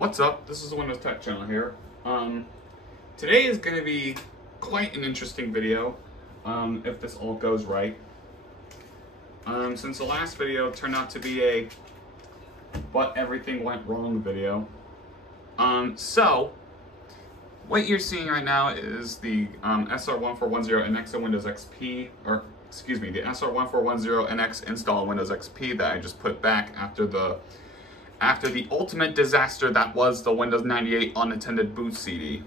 What's up? This is the Windows Tech channel here. Today is going to be quite an interesting video, if this all goes right. Since the last video turned out to be a but everything went wrong video. So what you're seeing right now is the SR1410NX on Windows XP, or excuse me, the SR1410NX install on Windows XP that I just put back after the ultimate disaster that was the Windows 98 unattended boot CD.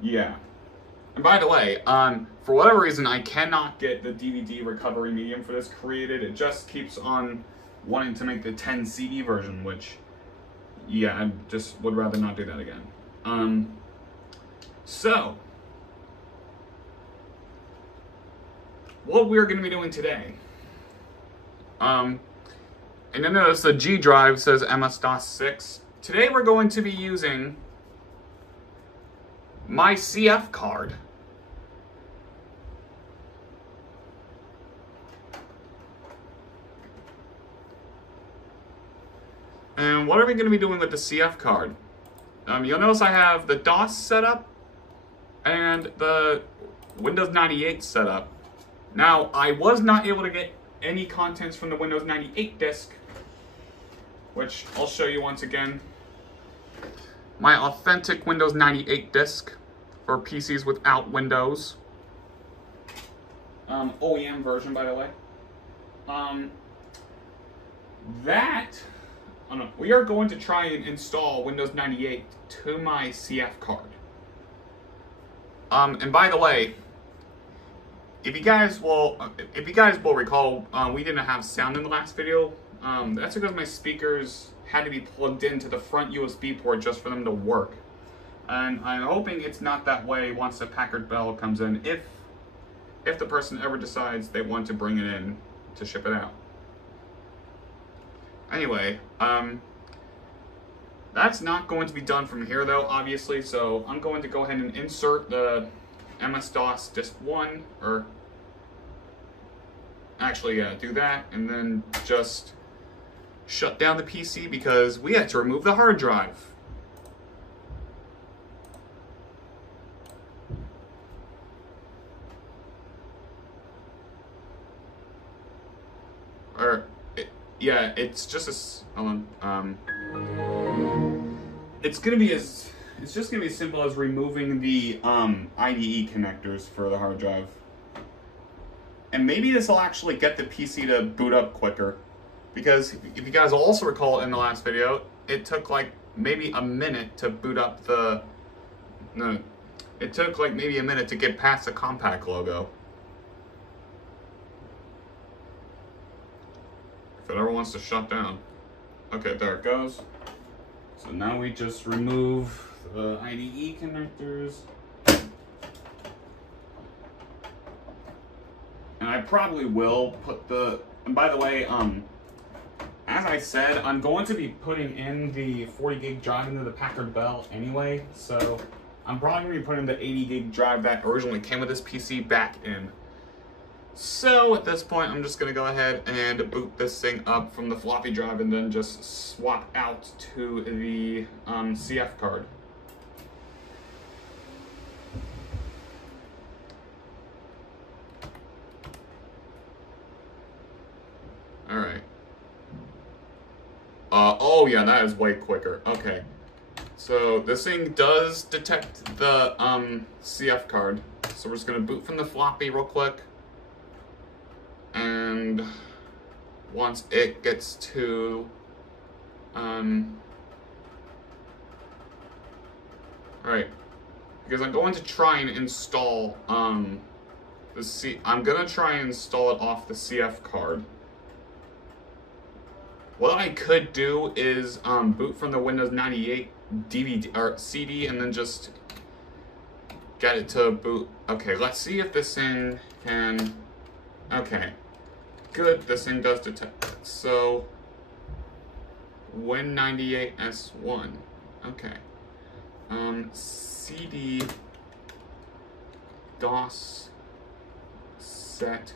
Yeah. And by the way, for whatever reason, I cannot get the DVD recovery medium for this created. It just keeps on wanting to make the 10 CD version, which, yeah, I just would rather not do that again. So, what we're going to be doing today, and then notice the G drive says MS-DOS 6. Today we're going to be using my CF card. And what are we going to be doing with the CF card? You'll notice I have the DOS setup and the Windows 98 setup. Now, I was not able to get any contents from the Windows 98 disk, which I'll show you once again. My authentic Windows 98 disk for PCs without Windows. OEM version, by the way. We are going to try and install Windows 98 to my CF card. And by the way, if you guys will recall, we didn't have sound in the last video. That's because my speakers had to be plugged into the front USB port just for them to work. And I'm hoping it's not that way once the Packard Bell comes in, if the person ever decides they want to bring it in to ship it out. Anyway, that's not going to be done from here though, obviously, so I'm going to go ahead and insert the MS-DOS Disk 1, or actually, yeah, do that, and then just shut down the PC because we had to remove the hard drive. Yeah, it's just it's just gonna be as simple as removing the IDE connectors for the hard drive. And maybe this will actually get the PC to boot up quicker. Because if you guys will also recall in the last video, it took like maybe a minute to boot up it took like maybe a minute to get past the Compaq logo. If it ever wants to shut down. Okay, there it goes. So now we just remove the IDE connectors. And I probably will put and by the way, as I said, I'm going to be putting in the 40 gig drive into the Packard Bell anyway, so I'm probably going to be putting the 80 gig drive that originally came with this PC back in. So at this point, I'm just going to go ahead and boot this thing up from the floppy drive and then just swap out to the CF card. Alright. Oh yeah, that is way quicker. Okay. So this thing does detect the CF card. So we're just going to boot from the floppy real quick. And once it gets to alright, because I'm going to try and install I'm gonna try and install it off the CF card. What I could do is boot from the Windows 98 DVD or CD and then just get it to boot. Okay, let's see if this thing can. Okay, good, this thing does detect it. So, Win98S1, okay. CD DOS set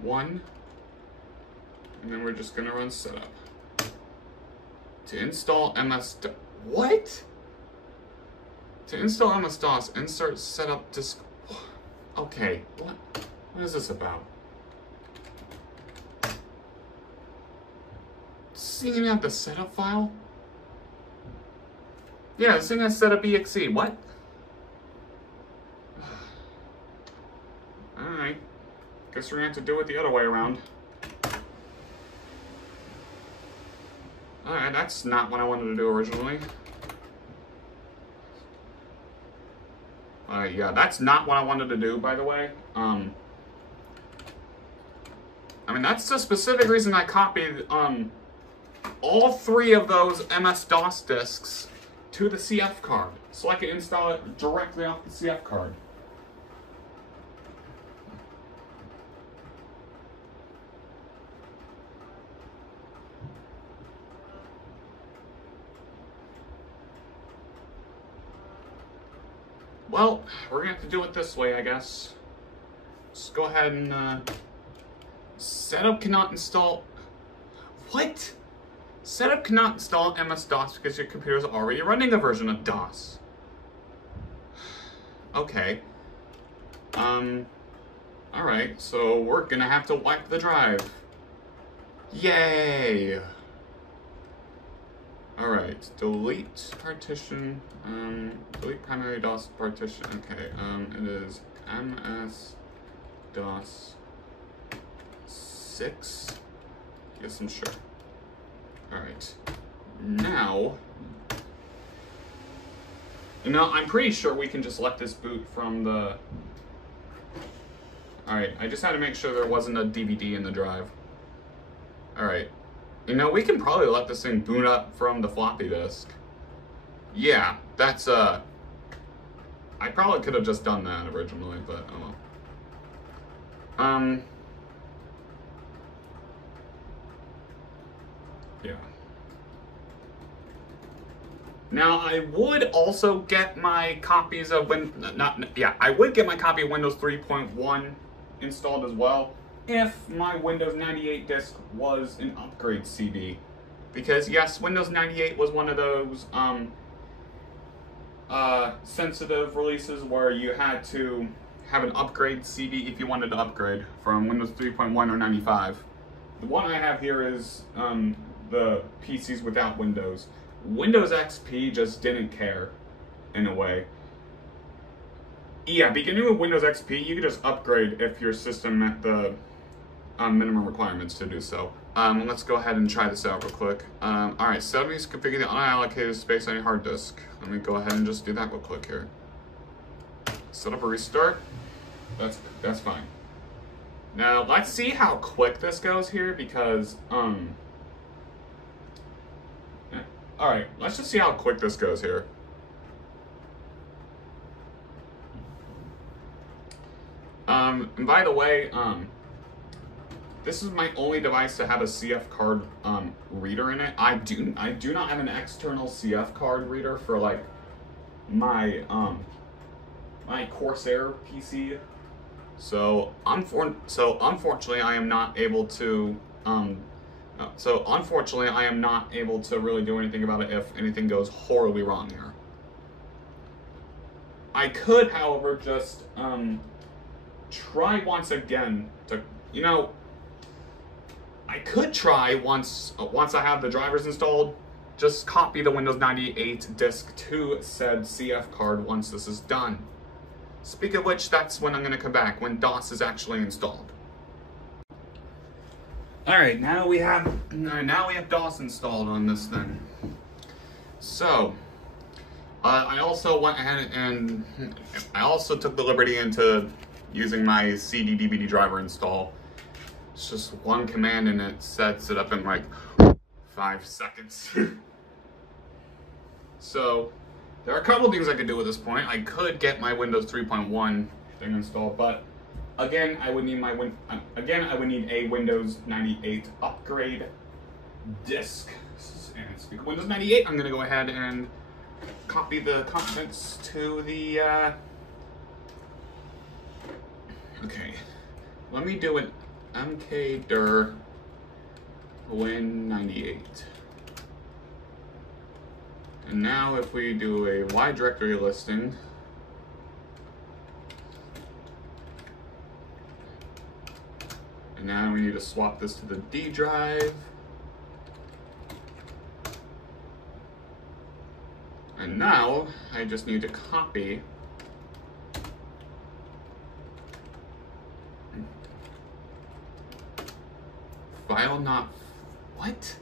1 And then we're just gonna run setup. To install MS-DOS, what? To install MS-DOS, insert setup disk. Okay, what is this about? Does this even have the setup file? Yeah, this thing has setup exe. What? Alright. Guess we're gonna have to do it the other way around. Alright, that's not what I wanted to do originally. Yeah, that's not what I wanted to do, by the way. I mean, that's the specific reason I copied, all 3 of those MS-DOS disks to the CF card, so I could install it directly off the CF card. Well, we're gonna have to do it this way, I guess. Just go ahead and, setup cannot install... What? Setup cannot install MS-DOS because your computer is already running a version of DOS. Okay. Alright, so we're gonna have to wipe the drive. Yay! Alright, delete partition, delete primary DOS partition, okay, it is MS-DOS 6, yes, I'm sure. Alright, now, I'm pretty sure we can just let this boot from the, alright, I just had to make sure there wasn't a DVD in the drive. Alright. We can probably let this thing boot up from the floppy disk. Yeah, that's, I probably could have just done that originally, but, oh well. Yeah. Now, I would also get my copies of, I would get my copy of Windows 3.1 installed as well, if my Windows 98 disk was an upgrade CD. Because yes, Windows 98 was one of those sensitive releases where you had to have an upgrade CD if you wanted to upgrade from Windows 3.1 or 95. The one I have here is the PCs without Windows. Windows XP just didn't care, in a way. Yeah, beginning with Windows XP, you could just upgrade if your system met the minimum requirements to do so. Let's go ahead and try this out real quick. Alright, settings, configure the unallocated space on your hard disk. Let me go ahead and just do that real quick here. Set up a restart. That's fine. Now, let's see how quick this goes here, because, alright, let's just see how quick this goes here. And by the way, this is my only device to have a CF card reader in it. I do not have an external CF card reader for like my my Corsair PC. So unfortunately I am not able to really do anything about it if anything goes horribly wrong here. I could, however, just try once again to, I could try once I have the drivers installed, just copy the Windows 98 disk to said CF card once this is done. Speaking of which, that's when I'm going to come back, when DOS is actually installed. Alright, now we have DOS installed on this thing. So, I also went ahead and I also took the liberty into using my CD DVD driver install. It's just one command and it sets it up in like 5 seconds. So there are a couple things I could do at this point. I could get my Windows 3.1 thing installed, but again, I would need a Windows 98 upgrade disk. And speaking of Windows 98, I'm gonna go ahead and copy the contents to the okay. Let me do an mkdir Win98. And now if we do a Y directory listing, and now we need to swap this to the D drive. And now I just need to copy file not, what?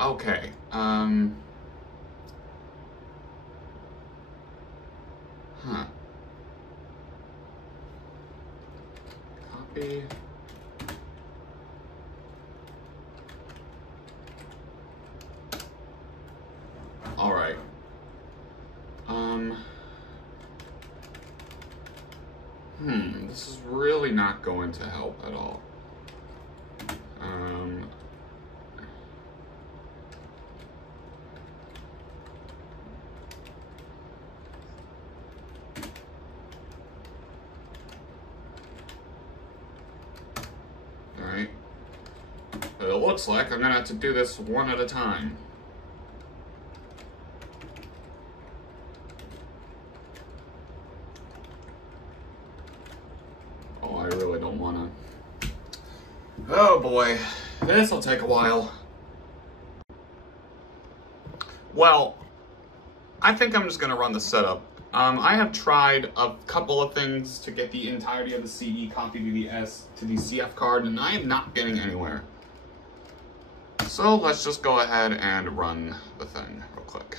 Okay, copy. All right. This is really not going to help at all. All right. But it looks like I'm gonna have to do this one at a time. I really don't want to. Oh boy, this will take a while. Well, I think I'm just going to run the setup. I have tried a couple of things to get the entirety of the CD copied to the CF card, and I am not getting anywhere. So let's just go ahead and run the thing real quick.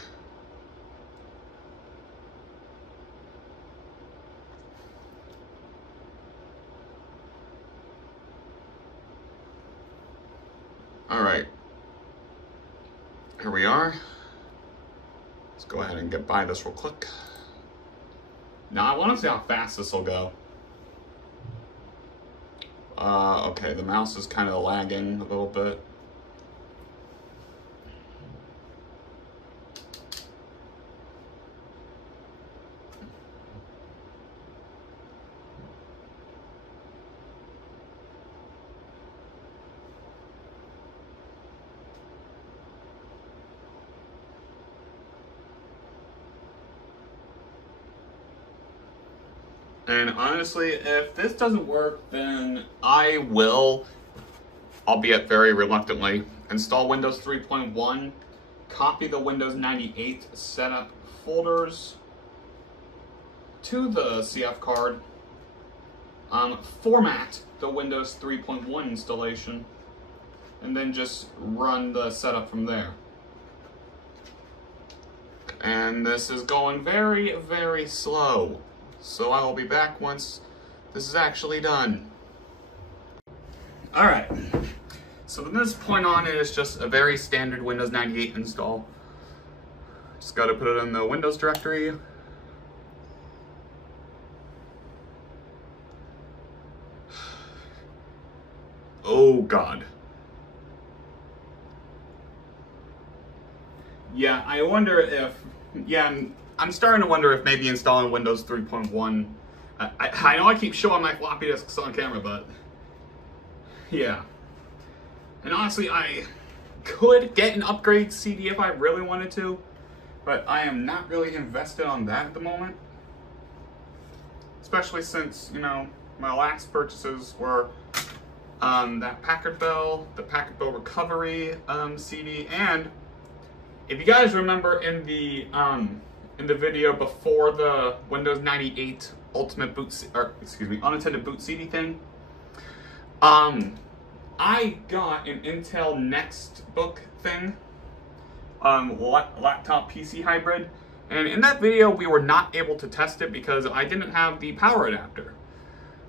Alright, here we are. Let's go ahead and get by this real quick. Now I want to see how fast this will go. Okay, the mouse is kind of lagging a little bit. And honestly, if this doesn't work, then I will, albeit very reluctantly, install Windows 3.1, copy the Windows 98 setup folders to the CF card, format the Windows 3.1 installation, and then just run the setup from there. And this is going very, very slow. So I will be back once this is actually done. All right, so from this point on, it is just a very standard Windows 98 install. Just gotta put it in the Windows directory. Oh God. Yeah, I wonder if, I'm starting to wonder if maybe installing Windows 3.1, I know I keep showing my floppy disks on camera, but yeah. And honestly, I could get an upgrade CD if I really wanted to, but I am not really invested on that at the moment. Especially since, you know, my last purchases were that Packard Bell, the Packard Bell Recovery CD, and if you guys remember in the video before the Windows 98 Ultimate Boot, unattended boot CD thing, I got an Intel Nextbook thing, laptop PC hybrid, and in that video we were not able to test it because I didn't have the power adapter.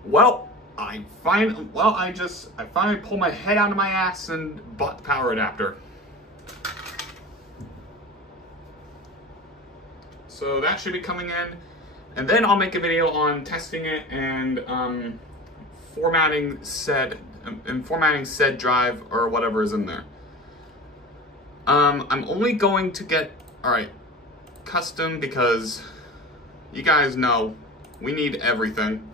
Well, I finally pulled my head out of my ass and bought the power adapter. So that should be coming in, and then I'll make a video on testing it and formatting said drive or whatever is in there. I'm only going to get, custom, because you guys know we need everything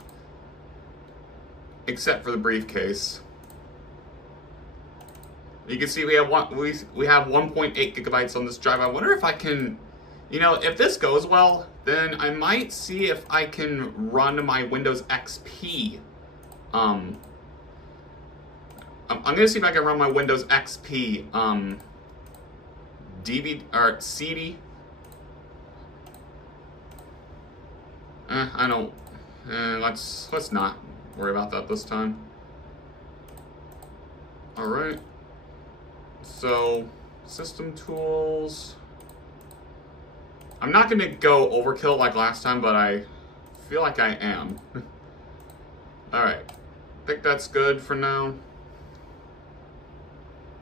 except for the briefcase. You can see we have 1.8 gigabytes on this drive. I wonder if I can, you know, if this goes well, then I might see if I can run my Windows XP. I'm gonna see if I can run my Windows XP DVD or CD. I don't. Let's not worry about that this time. All right. So, system tools. I'm not going to go overkill like last time, but I feel like I am. Alright, I think that's good for now.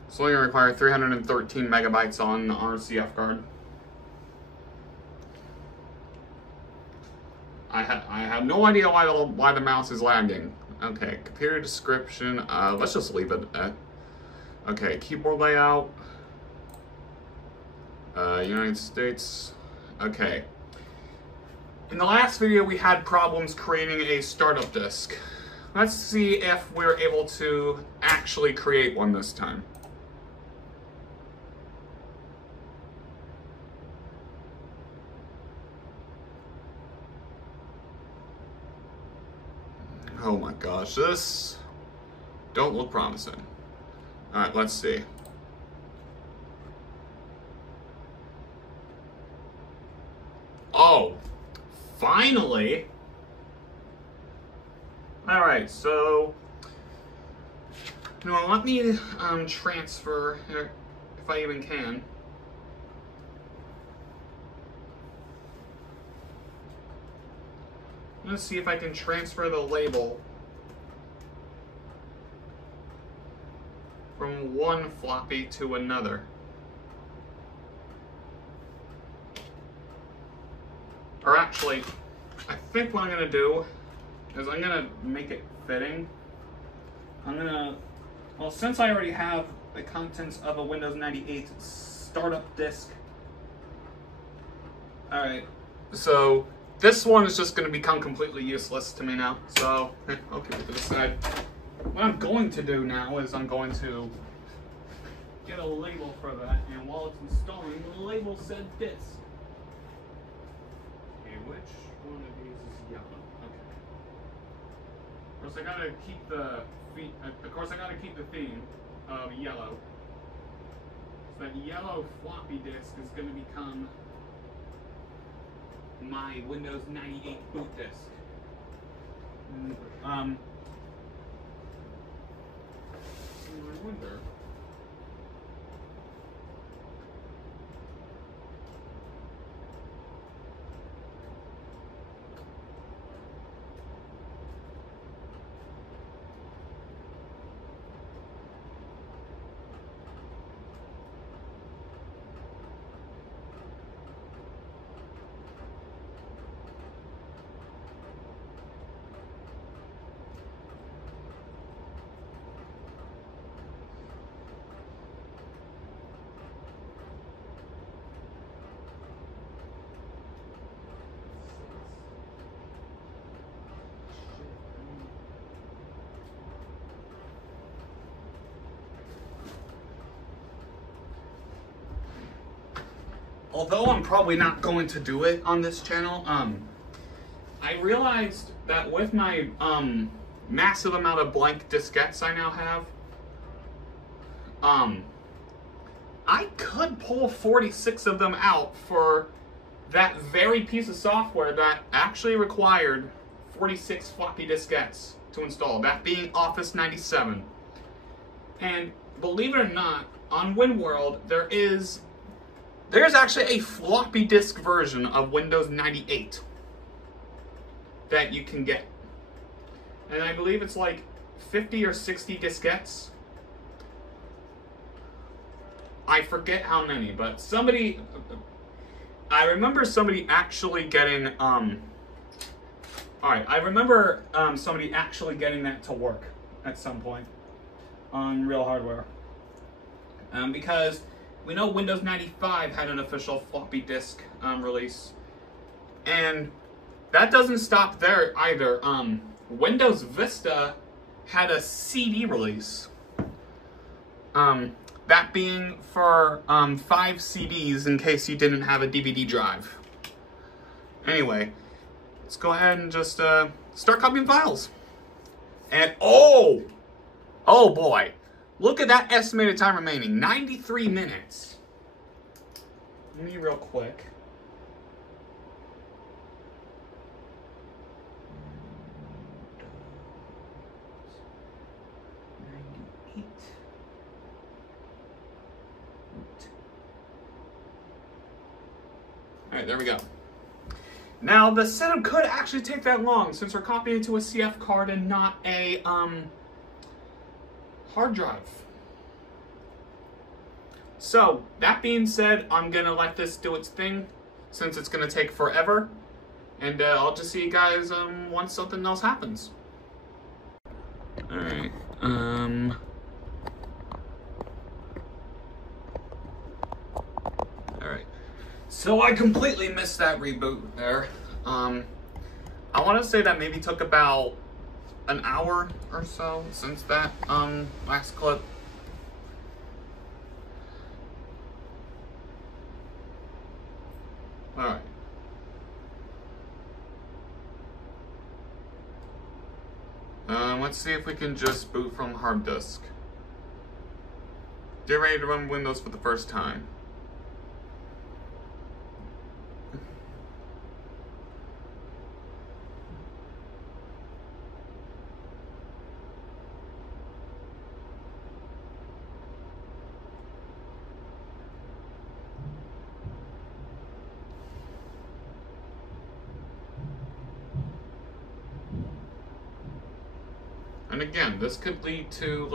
It's only going to require 313 megabytes on the RCF card. I have no idea why the mouse is lagging. Okay, computer description. Let's just leave it at. Okay, keyboard layout. United States. Okay. In the last video, we had problems creating a startup disk. Let's see if we're able to actually create one this time. Oh my gosh, this don't look promising. All right, let's see. Oh, finally. All right, so, you know, let me transfer, if I even can. I'm gonna see if I can transfer the label from one floppy to another. Or actually, I think what I'm gonna do is I'm gonna make it fitting. Well, since I already have the contents of a Windows 98 startup disk. All right, so this one is just gonna become completely useless to me now. So, I'll keep it to the side. What I'm going to do now is I'm going to get a label for that, and while it's installing, the label said this. Okay, which one of these is yellow? Okay. Of course, I gotta keep the theme of yellow. So that yellow floppy disk is gonna become my Windows 98 boot disk. I wonder. Although I'm probably not going to do it on this channel, I realized that with my massive amount of blank diskettes I now have, I could pull 46 of them out for that very piece of software that actually required 46 floppy diskettes to install, that being Office 97. And believe it or not, on WinWorld, there's actually a floppy disk version of Windows 98 that you can get. And I believe it's like 50 or 60 diskettes. I forget how many, but I remember somebody actually getting, somebody actually getting that to work at some point on real hardware. Because we know Windows 95 had an official floppy disk release. And that doesn't stop there either. Windows Vista had a CD release. That being for 5 CDs in case you didn't have a DVD drive. Anyway, let's go ahead and just start copying files. And oh boy, look at that estimated time remaining, 93 minutes. Let me real quick. All right, there we go. Now, the setup could actually take that long since we're copying it to a CF card and not a hard drive. So, that being said, I'm gonna let this do its thing since it's gonna take forever. And I'll just see you guys once something else happens. All right, so I completely missed that reboot there. I want to say that maybe took about an hour or so since that last clip. All right. Let's see if we can just boot from hard disk. Get ready to run Windows for the first time. And again, this could lead into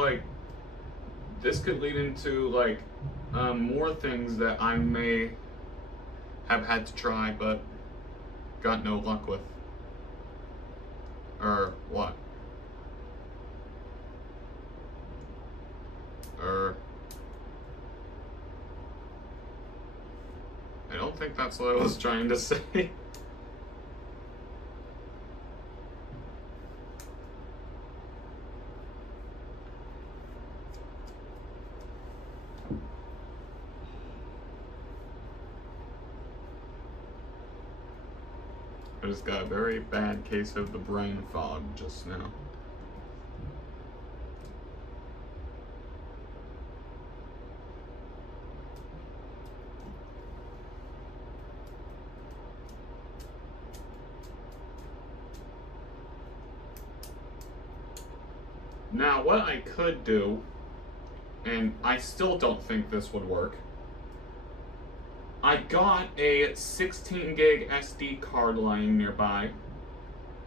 more things that I may have had to try, but got no luck with. Or what? I don't think that's what I was trying to say. I just got a very bad case of the brain fog just now. Now, what I could do, and I still don't think this would work, I got a 16 gig SD card lying nearby,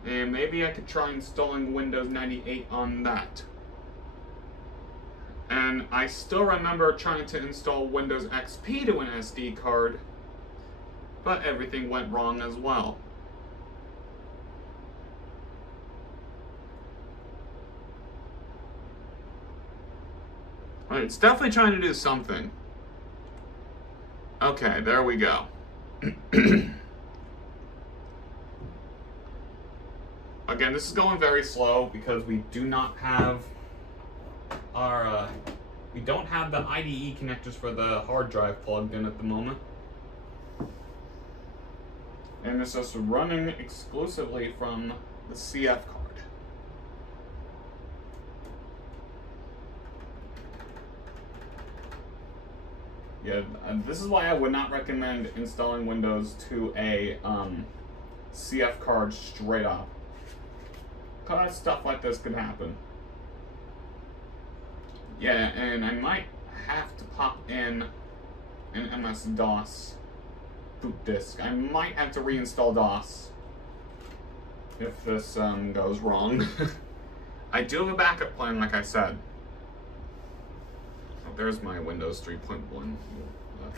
and maybe I could try installing Windows 98 on that. And I still remember trying to install Windows XP to an SD card, but everything went wrong as well. Right, it's definitely trying to do something. Okay, there we go. Again, this is going very slow because we do not have our, we don't have the IDE connectors for the hard drive plugged in at the moment. And it's just running exclusively from the CF card. Yeah, this is why I would not recommend installing Windows to a CF card straight up. Because stuff like this could happen. Yeah, and I might have to pop in an MS-DOS boot disk. I might have to reinstall DOS if this goes wrong. I do have a backup plan, like I said. Oh, there's my Windows 3.1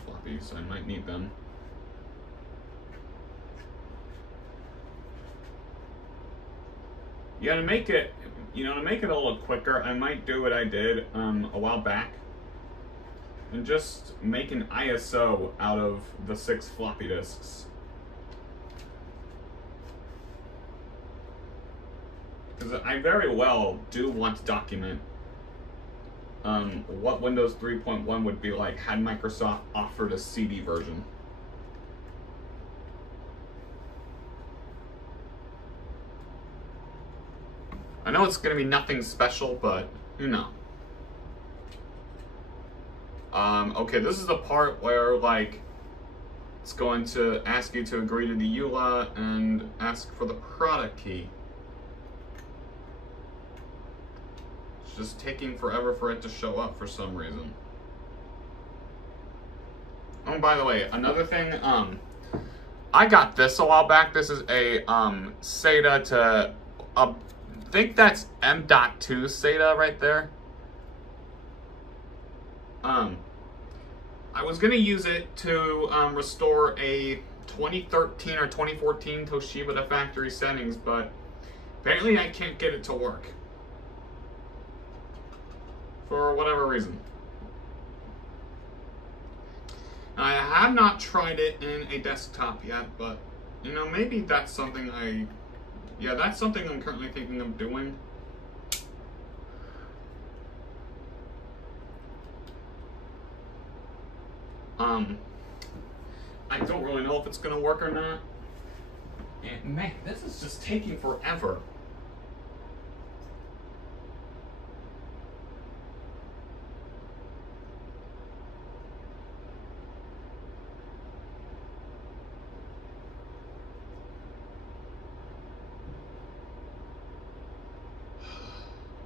floppies. I might need them. Yeah, to make it, a little quicker, I might do what I did a while back and just make an ISO out of the 6 floppy disks. Because I very well do want to document what Windows 3.1 would be like had Microsoft offered a CD version. I know it's going to be nothing special, but you know. Okay, this is the part where, like, it's going to ask you to agree to the EULA and ask for the product key. It's just taking forever for it to show up for some reason. Oh, by the way, another thing, I got this a while back. This is a SATA to, I think that's M.2 SATA right there. I was going to use it to restore a 2013 or 2014 Toshiba to factory settings, but apparently I can't get it to work. For whatever reason. I have not tried it in a desktop yet, but, you know, maybe that's something that's something I'm currently thinking of doing. I don't really know if it's gonna work or not. And man, this is just taking forever.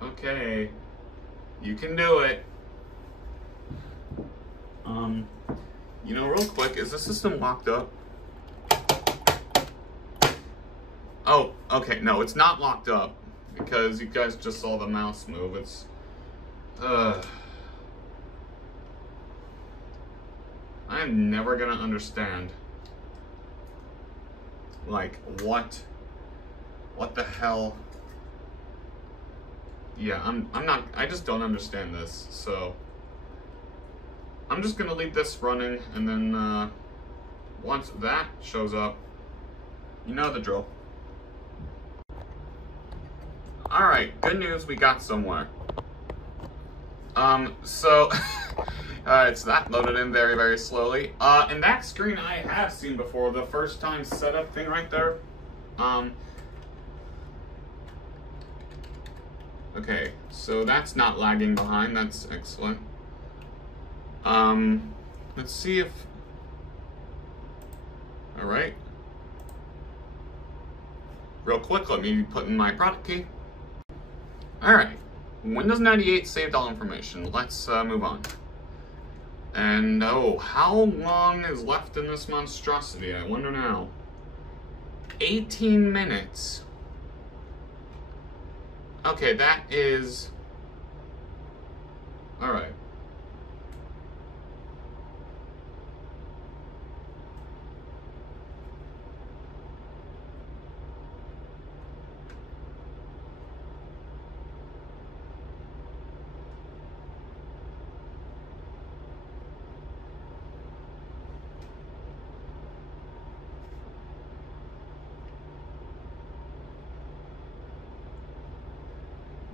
Okay, you can do it. You know, real quick, is the system locked up? Oh, okay, no, it's not locked up because you guys just saw the mouse move. It's, I am never gonna understand, like, what the hell? Yeah, I just don't understand this, so I'm just gonna leave this running, and then once that shows up, you know the drill. Alright, good news, we got somewhere. So, it's that loaded in very, very slowly. And that screen I have seen before, the first time setup thing right there. Okay, so that's not lagging behind, that's excellent. Let's see if, all right. Real quick, let me put in my product key. All right, Windows 98 saved all information. Let's move on. And oh, how long is left in this monstrosity? I wonder now. 18 minutes. Okay, that is, all right.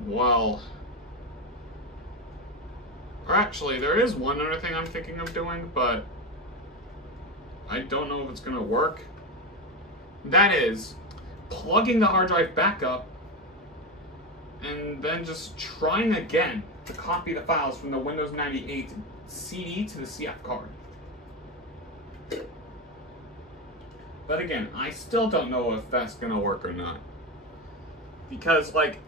Well, or actually, there is one other thing I'm thinking of doing, but I don't know if it's gonna work. That is plugging the hard drive back up and then just trying again to copy the files from the Windows 98 CD to the CF card. But again, I still don't know if that's gonna work or not. Because, like,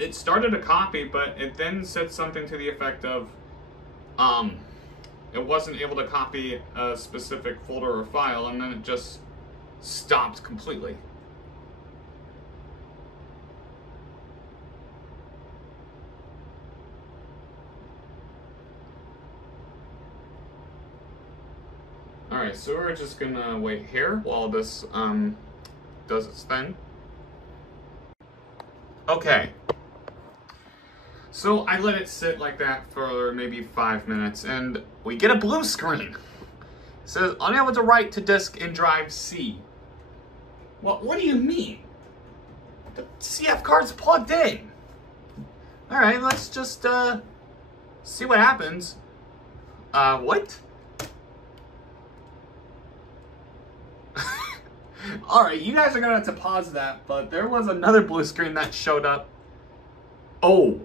it started a copy, but it then said something to the effect of, it wasn't able to copy a specific folder or file, and then it just stopped completely. Alright, so we're just gonna wait here while this does its thing. Okay. So I let it sit like that for maybe 5 minutes, and we get a blue screen. It says, unable to write to disk in drive C. Well, what do you mean? The CF card's plugged in. Alright, let's just see what happens. What? Alright, you guys are gonna have to pause that, but there was another blue screen that showed up. Oh.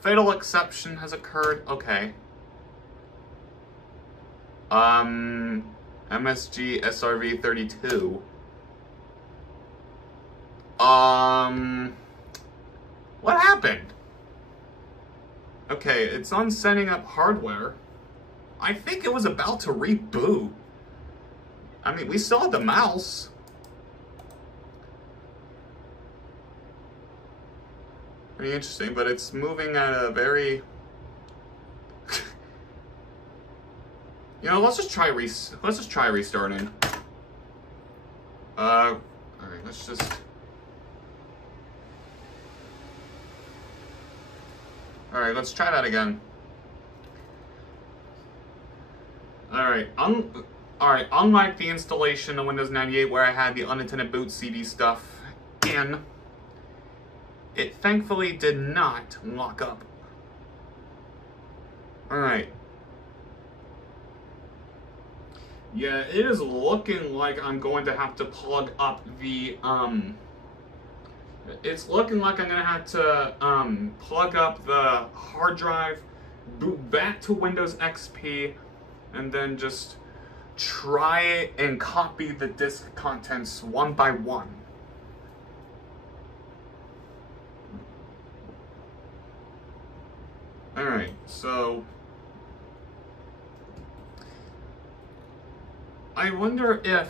Fatal exception has occurred. Okay. MSG SRV32. What happened? Okay, it's on setting up hardware. I think it was about to reboot. I mean, we still have the mouse. Pretty interesting, but it's moving at a very... You know, let's just try restarting. Alright, let's just... Alright, let's try that again. Alright, unlike the installation of Windows 98 where I had the unintended boot CD stuff in, it thankfully did not lock up. Alright. Yeah, it is looking like I'm going to have to plug up the, it's looking like I'm going to have to, plug up the hard drive, boot back to Windows XP, and then just try it and copy the disk contents one by one. Alright, so... I wonder if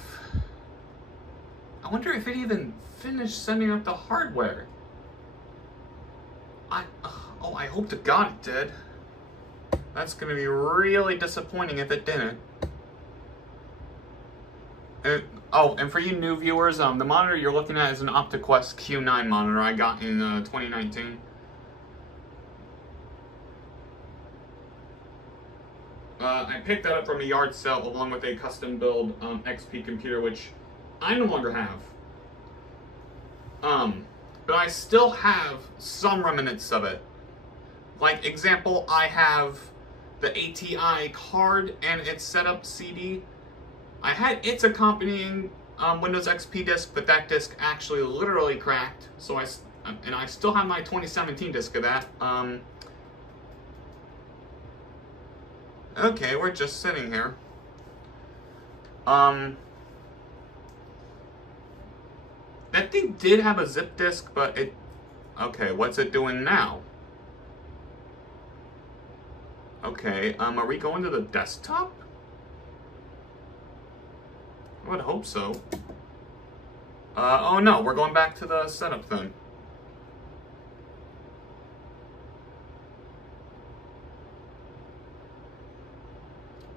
it even finished sending up the hardware. I hope to God it did. That's gonna be really disappointing if it didn't. And for you new viewers, the monitor you're looking at is an OptiQuest Q9 monitor I got in 2019. I picked that up from a yard sale along with a custom build XP computer, which I no longer have. But I still have some remnants of it. Like, example, I have the ATI card and its setup CD. I had its accompanying Windows XP disk, but that disk actually literally cracked. So I still have my 2017 disk of that. Okay, we're just sitting here. That thing did have a zip disk, but it... Okay, what's it doing now? Okay, are we going to the desktop? I would hope so. Oh no, we're going back to the setup thing.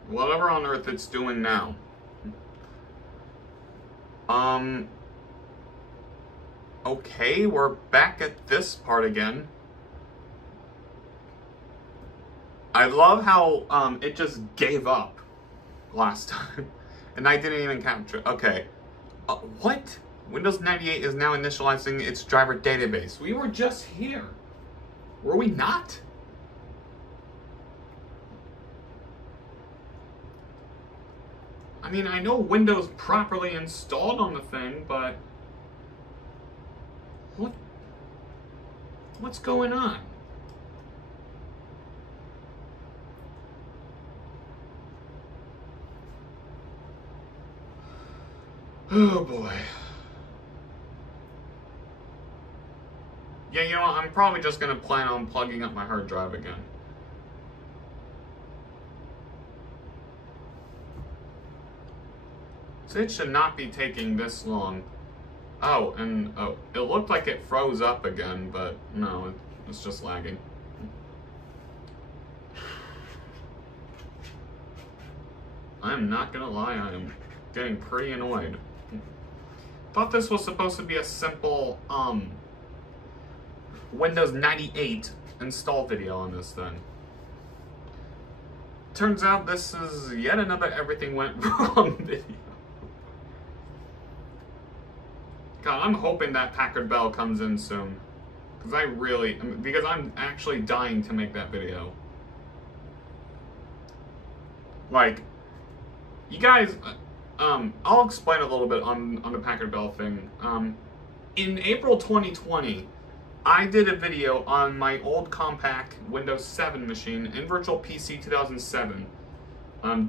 Whatever on earth it's doing now. Okay, we're back at this part again. I love how it just gave up last time. And I didn't even capture. Okay. What? Windows 98 is now initializing its driver database. We were just here. Were we not? I mean, I know Windows properly installed on the thing, but... What's going on? Oh boy. Yeah, you know what? I'm probably just gonna plan on plugging up my hard drive again. So it should not be taking this long. Oh, and it looked like it froze up again, but no, it's just lagging. I'm not gonna lie, I am getting pretty annoyed. Thought this was supposed to be a simple Windows 98 install video on this thing. Turns out this is yet another everything went wrong video. God, I'm hoping that Packard Bell comes in soon. because I'm actually dying to make that video. Like, you guys, I'll explain a little bit on the Packard Bell thing. In April 2020, I did a video on my old Compaq Windows 7 machine in Virtual PC 2007,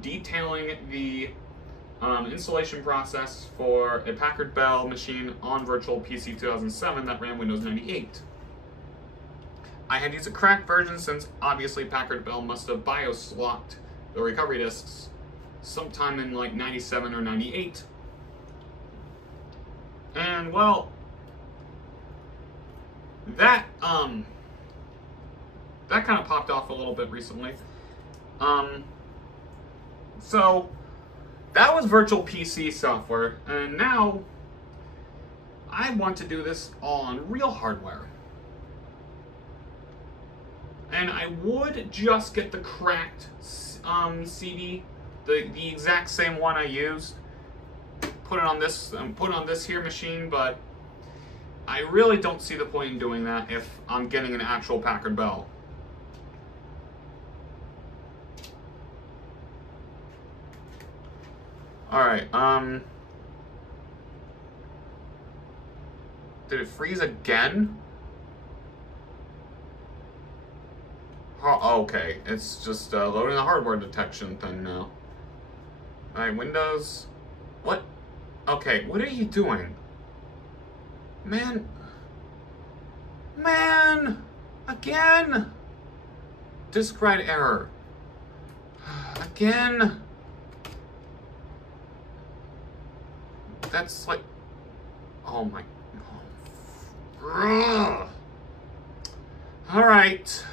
detailing the installation process for a Packard Bell machine on Virtual PC 2007 that ran Windows 98. I had used a cracked version since obviously Packard Bell must have BIOS locked the recovery disks sometime in like 97 or 98. And well, that kind of popped off a little bit recently. So that was Virtual PC software, and now I want to do this all on real hardware. And I would just get the cracked CD, the exact same one I used, put it on this here machine, but I really don't see the point in doing that if I'm getting an actual Packard Bell. Alright, did it freeze again? Oh, okay, it's just loading the hardware detection thing now. Alright, Windows. What? Okay, what are you doing? Man, again! Disk write error. Again. That's like, oh my, Alright,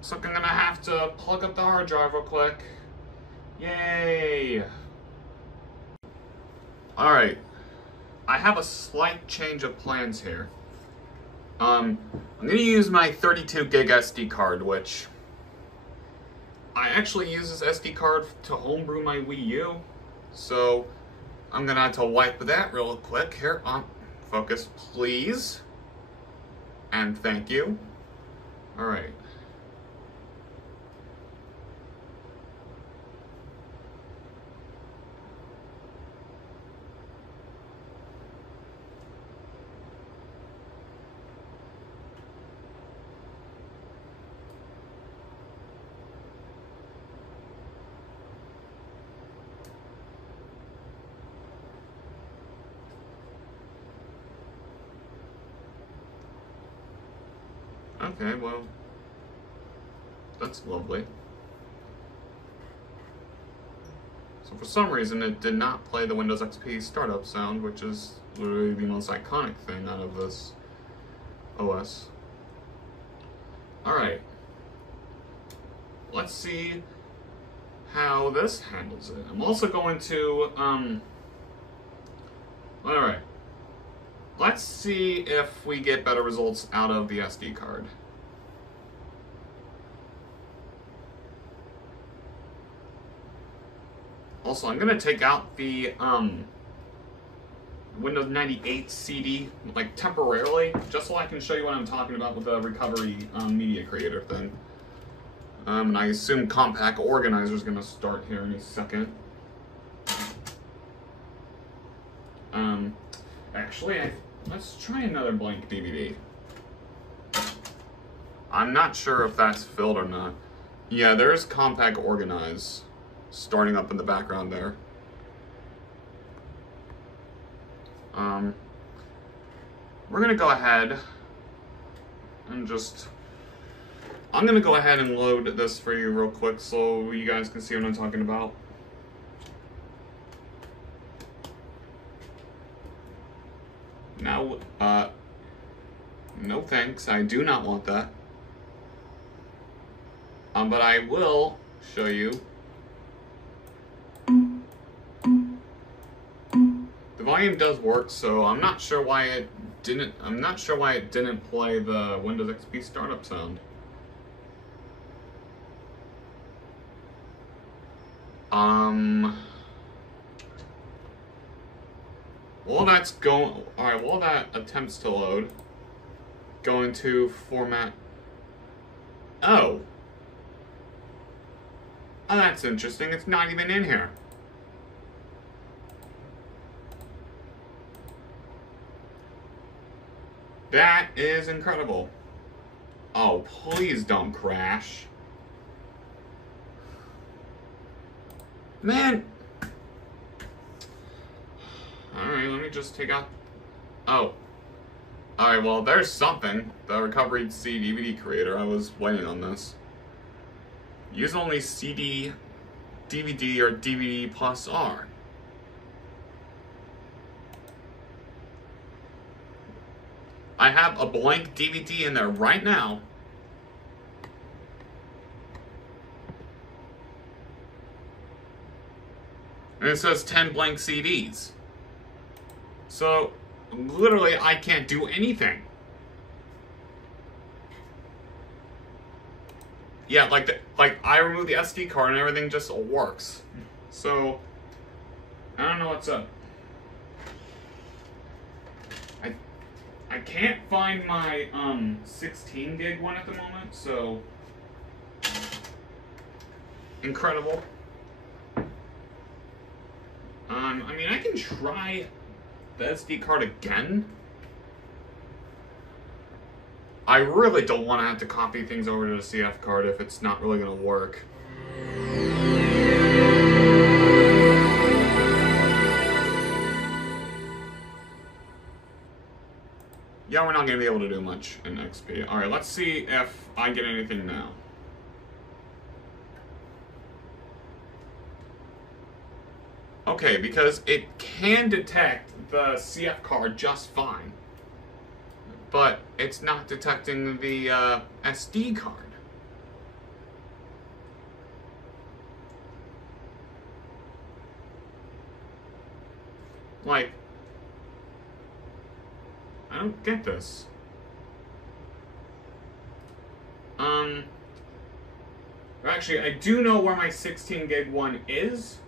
so I'm gonna have to plug up the hard drive real quick. Yay! Alright, I have a slight change of plans here. I'm gonna use my 32 gig SD card, which I actually use this SD card to homebrew my Wii U, so I'm gonna have to wipe that real quick. Here, focus, please. And thank you. Alright. Okay, well, that's lovely. So for some reason it did not play the Windows XP startup sound, which is literally the most iconic thing out of this OS. Alright. Let's see how this handles it. I'm also going to, alright. Let's see if we get better results out of the SD card. Also, I'm gonna take out the Windows 98 CD, like temporarily, just so I can show you what I'm talking about with the recovery media creator thing. And I assume Compaq Organizer is gonna start here in a second. Actually, let's try another blank DVD. I'm not sure if that's filled or not. Yeah, there's Compaq Organize starting up in the background there. We're gonna go ahead and I'm gonna go ahead and load this for you real quick so you guys can see what I'm talking about. Now, no thanks, I do not want that. But I will show you. The volume does work, so I'm not sure why it didn't play the Windows XP startup sound. While that's going, alright, while that attempts to load, going to format. Oh. Oh, that's interesting. It's not even in here. That is incredible. Oh, please don't crash. Man. Alright, let me just take out... Oh. Alright, well, there's something. The Recovery C DVD creator. I was waiting on this. Use only CD, DVD, or DVD plus R. I have a blank DVD in there right now. And it says 10 blank CDs. So, literally, I can't do anything. Yeah, like I remove the SD card and everything just works. So, I don't know what's up. I can't find my 16 gig one at the moment, so incredible. I mean, I can try the SD card again. I really don't want to have to copy things over to the CF card if it's not really going to work. Yeah, we're not going to be able to do much in XP. Alright, let's see if I get anything now. Okay, because it can detect the CF card just fine. But it's not detecting the SD card. Like, I don't get this. Actually, I do know where my 16 gig one is.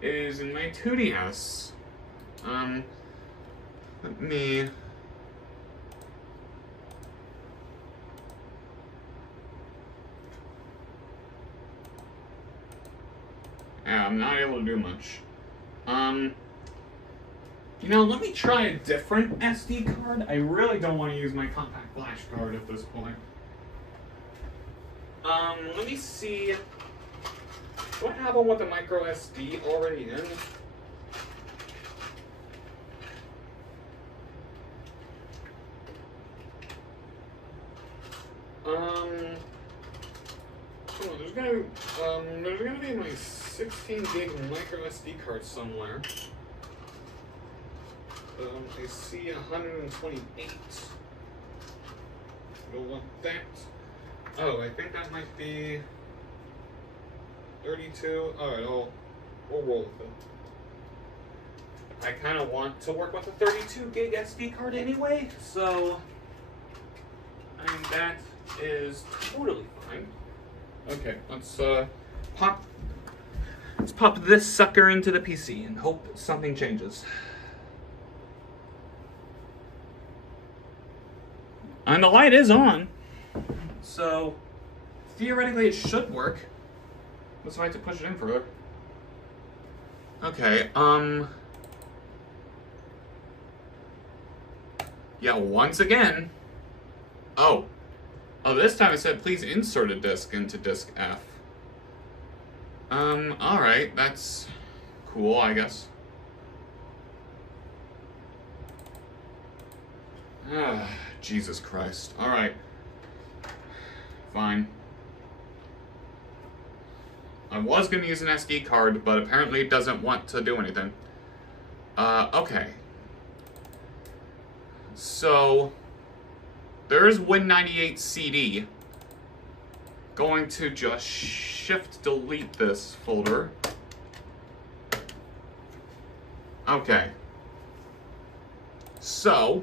It is in my 2DS. Let me... Yeah, I'm not able to do much. You know, let me try a different SD card. I really don't want to use my Compaq flash card at this point. Let me see. Do I have one with a micro SD already in? There's gonna be my 16 gig micro SD card somewhere. I see 128. We'll want that. Oh, I think that might be 32. Alright, we'll roll with it. I kind of want to work with a 32 gig SD card anyway, so I mean, that is totally fine. Okay, let's pop this sucker into the PC and hope something changes. And the light is on, so theoretically it should work. That's why I have to push it in further. Okay, yeah, once again. Oh, this time it said please insert a disk into disk F. Alright, that's cool, I guess. Jesus Christ. Alright. Fine. I was going to use an SD card, but apparently it doesn't want to do anything. Okay. So, there's Win98 CD. Going to just shift-delete this folder. Okay. So,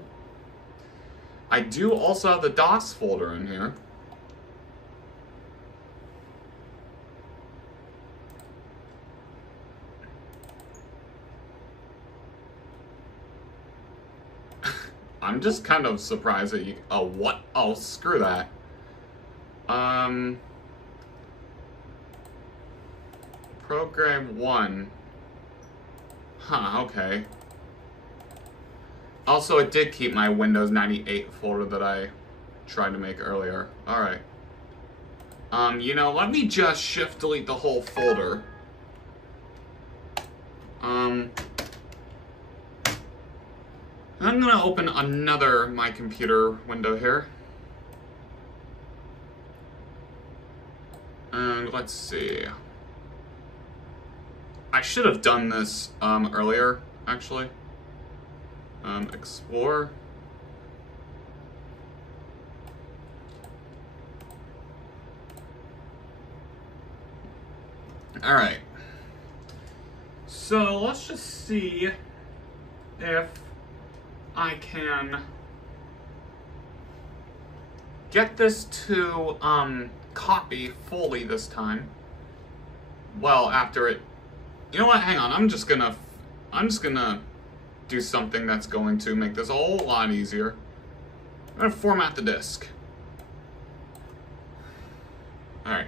I do also have the DOS folder in here. I'm just kind of surprised that you... Oh, what? Oh, screw that. Program 1. Huh, okay. Also, it did keep my Windows 98 folder that I tried to make earlier. Alright. You know, let me just shift delete the whole folder. I'm gonna open another My Computer window here. And let's see. I should have done this earlier, actually. Explore. Alright. So let's just see if I can get this to copy fully this time. Well, after it, you know what? Hang on. I'm just gonna do something that's going to make this a whole lot easier. I'm gonna format the disk. All right.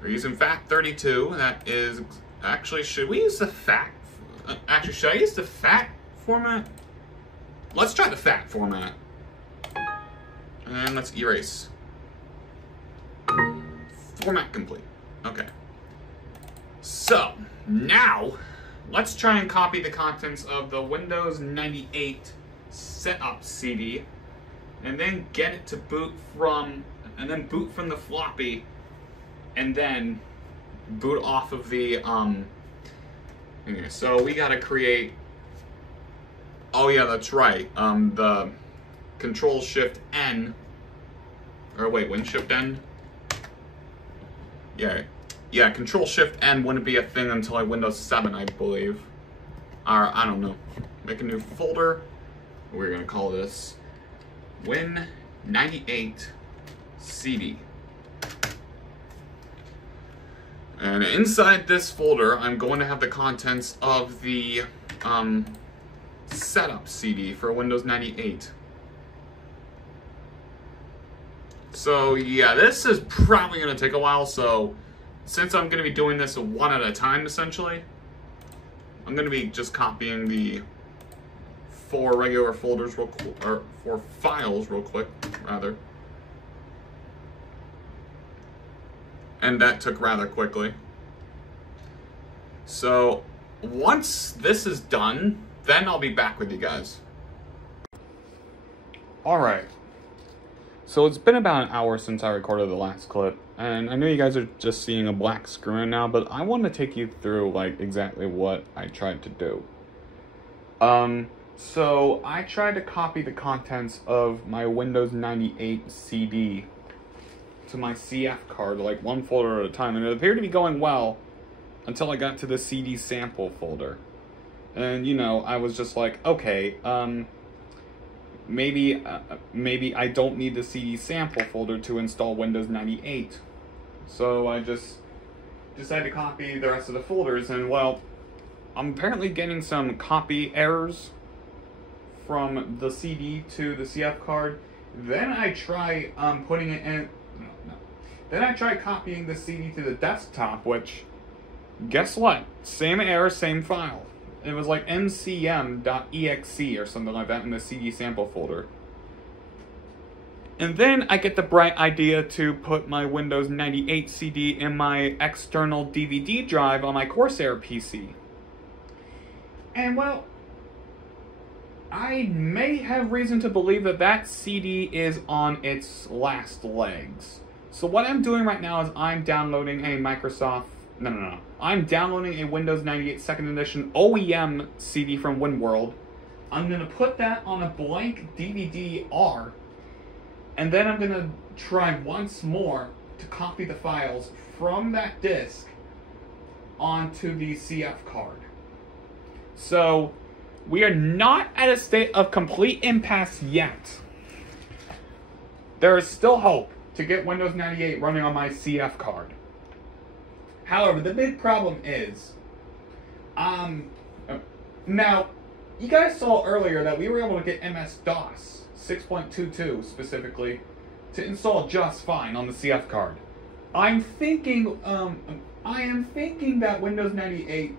We're using FAT32. That is actually, should we use the FAT? Actually, should I use the FAT format? Let's try the FAT format. And let's erase. Format complete. Okay. So, now, let's try and copy the contents of the Windows 98 setup CD, and then get it to boot from, and then boot from the floppy, and then boot off of the, okay, so we gotta create, oh yeah, that's right, the Control-Shift-N, or wait, Win-Shift-N? Yeah, Control-Shift-N wouldn't be a thing until like Windows 7, I believe. Or, I don't know. Make a new folder. We're gonna call this Win98 CD. And inside this folder, I'm going to have the contents of the setup CD for Windows 98. So yeah, this is probably going to take a while, so since I'm going to be doing this one at a time, essentially, I'm going to be just copying the 4 regular folders real quick, or 4 files real quick, rather. And that took rather quickly. So once this is done, then I'll be back with you guys. Alright. So it's been about an hour since I recorded the last clip, and I know you guys are just seeing a black screen now, but I want to take you through like exactly what I tried to do. So I tried to copy the contents of my Windows 98 CD to my CF card, like one folder at a time, and it appeared to be going well until I got to the CD sample folder. And you know, I was just like, okay, maybe I don't need the CD sample folder to install Windows 98. So I just decided to copy the rest of the folders, and well, I'm apparently getting some copy errors from the CD to the CF card. Then I try putting it in, Then I tried copying the CD to the desktop, which, guess what? Same error, same file. It was like mcm.exe or something like that in the CD sample folder. And then I get the bright idea to put my Windows 98 CD in my external DVD drive on my Corsair PC. And well, I may have reason to believe that that CD is on its last legs. So what I'm doing right now is I'm downloading a I'm downloading a Windows 98 2nd Edition OEM CD from WinWorld. I'm going to put that on a blank DVD-R, and then I'm going to try once more to copy the files from that disk onto the CF card. So we are not at a state of complete impasse yet. There is still hope to get Windows 98 running on my CF card. However, the big problem is, now, you guys saw earlier that we were able to get MS-DOS 6.22 specifically to install just fine on the CF card. I am thinking that Windows 98,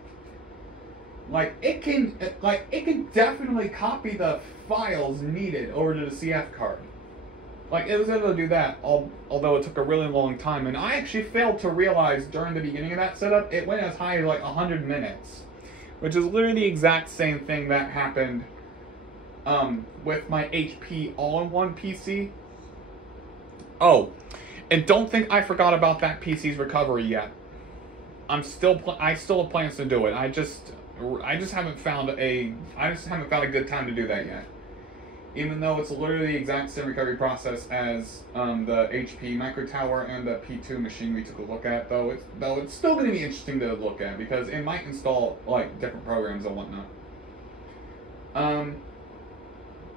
it can definitely copy the files needed over to the CF card. It was able to do that, although it took a really long time. And I actually failed to realize during the beginning of that setup, it went as high as 100 minutes. Which is literally the exact same thing that happened with my HP all-in-one PC. Oh, and don't think I forgot about that PC's recovery yet. I still have plans to do it. I just haven't found a good time to do that yet. Even though it's literally the exact same recovery process as the HP Micro Tower and the P2 machine we took a look at, though it's still going to be interesting to look at because it might install different programs and whatnot.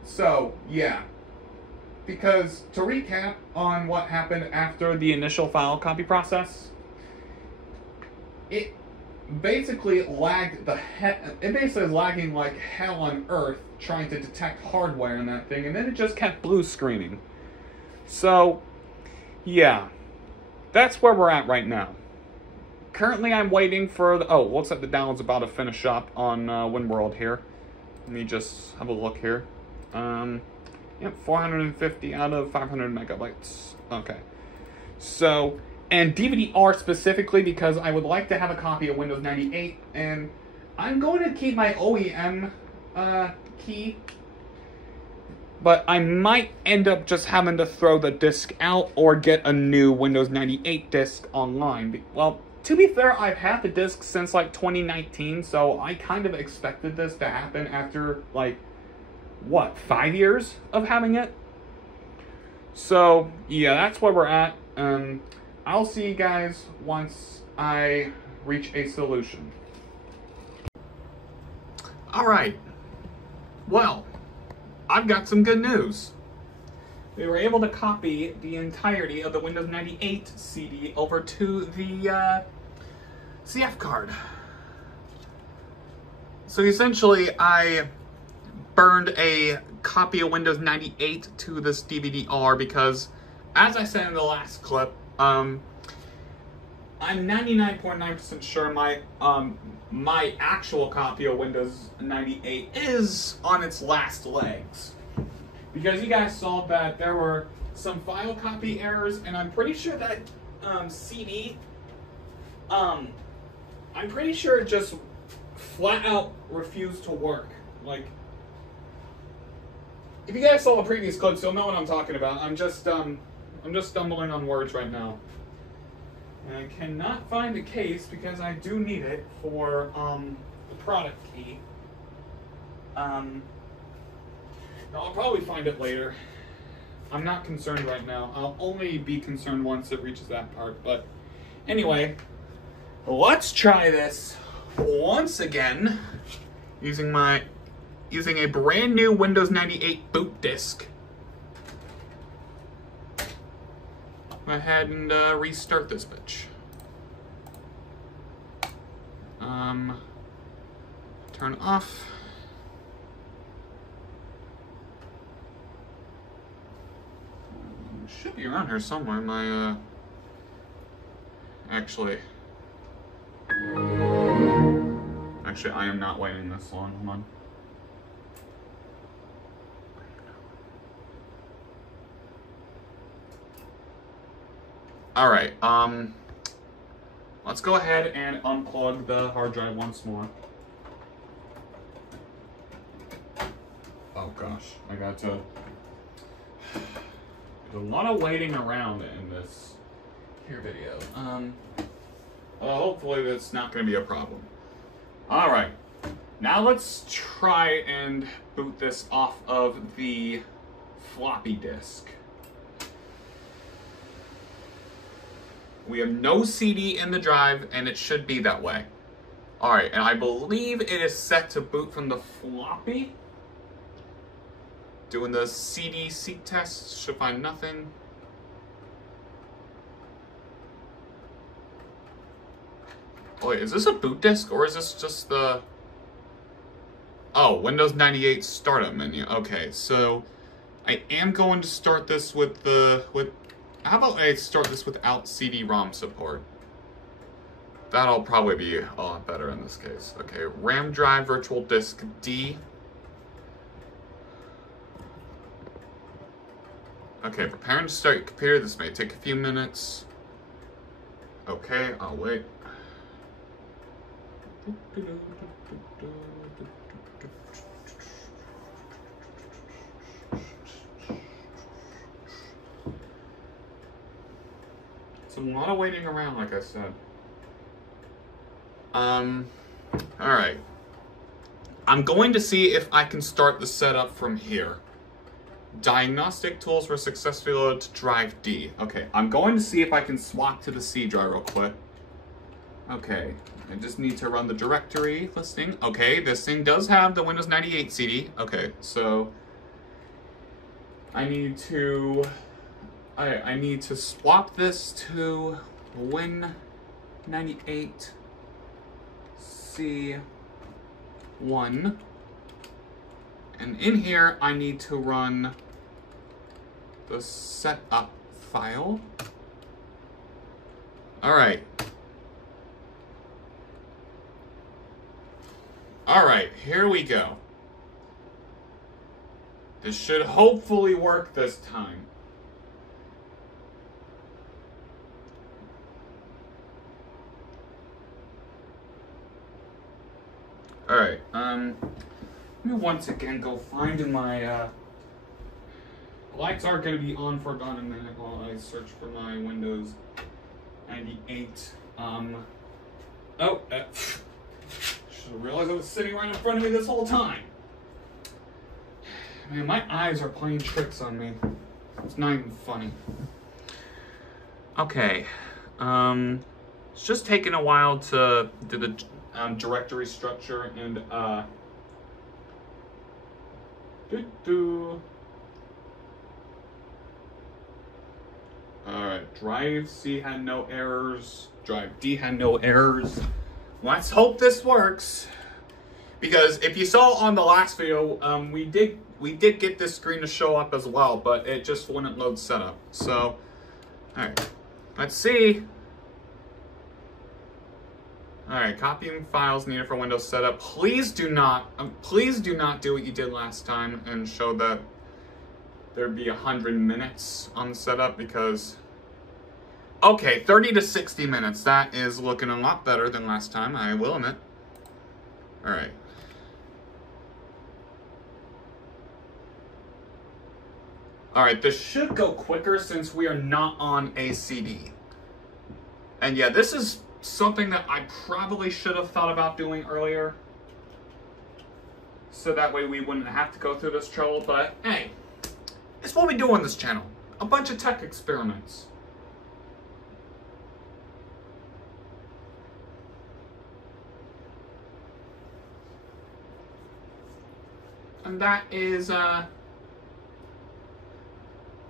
So yeah, because to recap on what happened after the initial file copy process, it basically lagged it basically was lagging like hell on earth trying to detect hardware in that thing, and then it just kept blue screening. So yeah, that's where we're at right now. Currently I'm waiting for the looks like the download's about to finish up on WinWorld here. Let me just have a look here. Yep, 450 out of 500 megabytes. Okay, so, and DVD-R specifically because I would like to have a copy of Windows 98, and I'm going to keep my OEM key, but I might end up just having to throw the disk out or get a new Windows 98 disk online. Well, to be fair, I've had the disk since 2019, so I kind of expected this to happen after 5 years of having it. So yeah, that's where we're at. I'll see you guys once I reach a solution. Alright, well, I've got some good news. We were able to copy the entirety of the Windows 98 CD over to the CF card. So essentially, I burned a copy of Windows 98 to this DVD-R because, as I said in the last clip, I'm 99.9% sure my actual copy of Windows 98 is on its last legs. Because you guys saw that there were some file copy errors, and I'm pretty sure that CD, I'm pretty sure it just flat out refused to work. If you guys saw the previous clips, you'll know what I'm talking about. I'm just stumbling on words right now. And I cannot find the case because I do need it for the product key. I'll probably find it later. I'm not concerned right now. I'll only be concerned once it reaches that part. But anyway, let's try this once again using a brand new Windows 98 boot disk. Go ahead and restart this bitch. Turn off. Should be around here somewhere. My actually, I am not waiting this long. Hold on. All right, let's go ahead and unplug the hard drive once more. Oh gosh, I got to, there's a lot of waiting around in this here video. Hopefully that's not going to be a problem. All right, now let's try and boot this off of the floppy disk. We have no CD in the drive, and it should be that way. All right, and I believe it is set to boot from the floppy. Doing the CD seek test, should find nothing. Oh wait, is this a boot disk, or is this just the... Oh, Windows 98 startup menu. Okay, so I am going to start this with how about I start this without CD-ROM support? That'll probably be a lot better in this case. Okay, RAM drive, virtual disk D. Okay, preparing to start your computer. This may take a few minutes. Okay, I'll wait. It's a lot of waiting around, like I said. Alright. I'm going to see if I can start the setup from here. Diagnostic tools were successfully loaded to drive D. Okay, I'm going to see if I can swap to the C drive real quick. Okay, I just need to run the directory listing. Okay, this thing does have the Windows 98 CD. Okay, so I need to swap this to Win 98 C1. And in here, I need to run the setup file. All right. All right, here we go. This should hopefully work this time. All right, let me once again go find my, lights are gonna be on for about a minute while I search for my Windows 98. Should have realized I was sitting right in front of me this whole time. Man, my eyes are playing tricks on me. It's not even funny. Okay, it's just taking a while to do the directory structure and Alright, drive C had no errors, drive D had no errors. Let's hope this works. Because if you saw on the last video, we did get this screen to show up as well, but it just wouldn't load setup. So, alright, let's see. Alright, copying files needed for Windows setup. Please do not do what you did last time and show that there'd be 100 minutes on the setup, because okay, 30 to 60 minutes. That is looking a lot better than last time, I will admit. Alright. Alright, this should go quicker since we are not on a CD. And yeah, this is something that I probably should have thought about doing earlier. So that way we wouldn't have to go through this trouble, but hey, it's what we do on this channel. A bunch of tech experiments. And that is what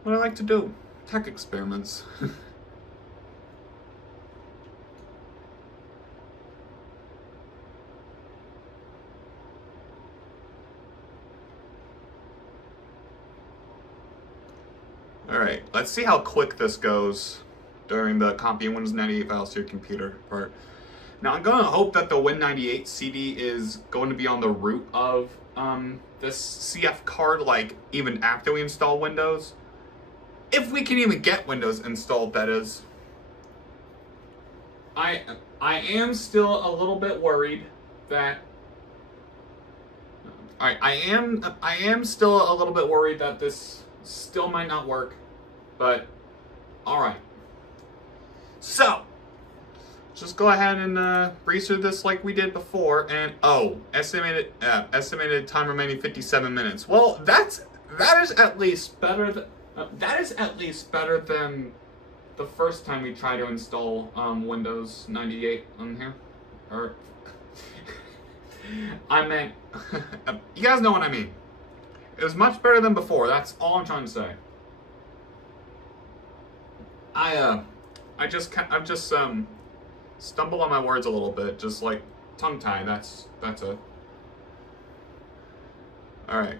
I like to do. Tech experiments. Alright, let's see how quick this goes during the copying Windows 98 files to your computer part. Now I'm going to hope that the Win98 CD is going to be on the root of this CF card, like even after we install Windows. If we can even get Windows installed, that is. I am still a little bit worried that I am still a little bit worried that this still might not work, but alright. So, just go ahead and breeze through this like we did before, and oh, estimated time remaining 57 minutes. Well, that is at least better than the first time we tried to install Windows 98 on here. Or I meant you guys know what I mean. It was much better than before. That's all I'm trying to say. I've just stumble on my words a little bit, just like tongue tie. That's it. Alright.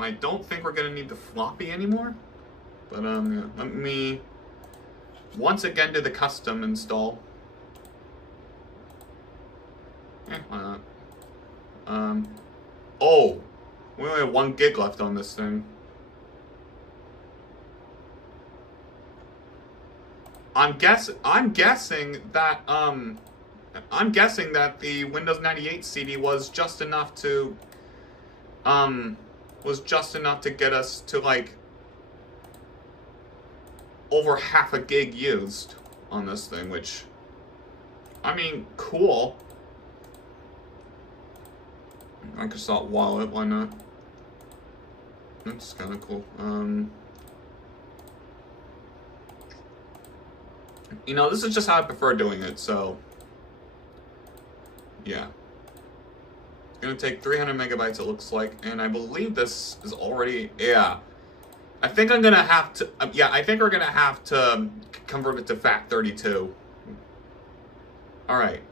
I don't think we're gonna need the floppy anymore. But, yeah. Let me once again do the custom install. Why not? Oh! We only have 1 gig left on this thing. I'm guessing that the Windows 98 CD was just enough to get us to like over half a gig used on this thing, which, I mean, cool. Microsoft Wallet, why not? That's kind of cool. You know, this is just how I prefer doing it, so yeah. It's gonna take 300 megabytes, it looks like, and I believe this is already, yeah. I think I'm gonna have to, I think we're gonna have to convert it to FAT32. Alright.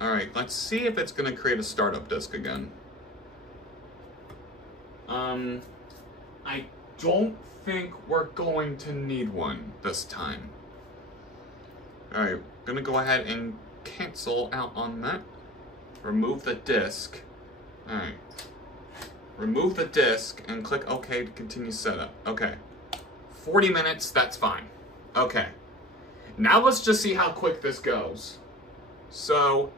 Alright, let's see if it's gonna create a startup disk again. I don't think we're going to need one this time. Alright, gonna go ahead and cancel out on that. Remove the disk. Alright. Remove the disk and click OK to continue setup. Okay. 40 minutes, that's fine. Okay. Now let's just see how quick this goes. So,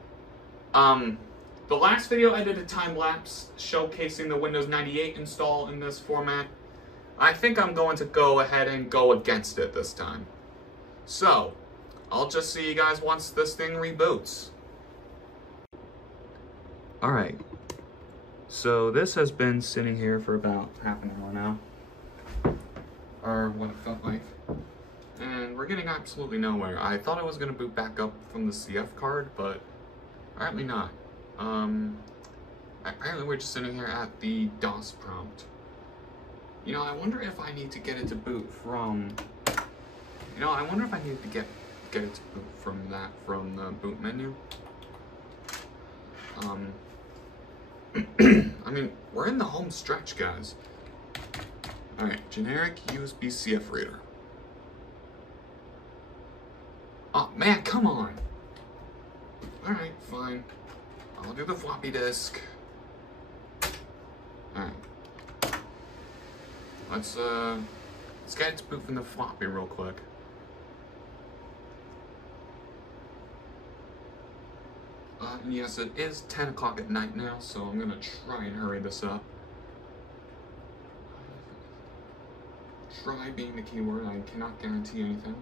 the last video I did a time lapse showcasing the Windows 98 install in this format. I think I'm going to go ahead and go against it this time. So, I'll just see you guys once this thing reboots. Alright, so this has been sitting here for about half an hour now. Or what it felt like. And we're getting absolutely nowhere. I thought I was going to boot back up from the CF card, but apparently not. Apparently we're just sitting here at the DOS prompt. You know, I wonder if I need to get it to boot from... You know, I wonder if I need to get it to boot from the boot menu. I mean, we're in the home stretch, guys. Alright, generic USB CF reader. Oh, man, come on! Alright, fine. I'll do the floppy disk. Alright. Let's get it to boot from the floppy real quick. And yes, it is 10 o'clock at night now, so I'm gonna try and hurry this up. Try being the keyword, I cannot guarantee anything.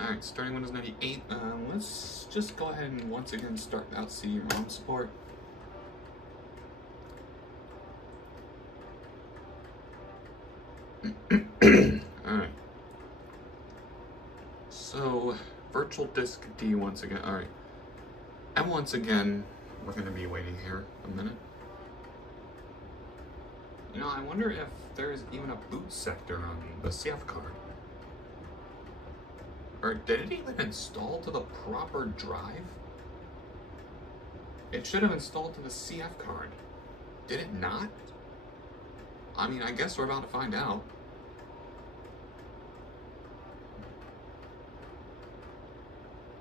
Alright, starting Windows 98, let's just go ahead and once again start out CD-ROM support. Alright. So, virtual disk D once again, alright. And once again, we're going to be waiting here a minute. You know, I wonder if there's even a boot sector on the CF card. Or did it even install to the proper drive? It should have installed to the CF card. Did it not? I mean, I guess we're about to find out.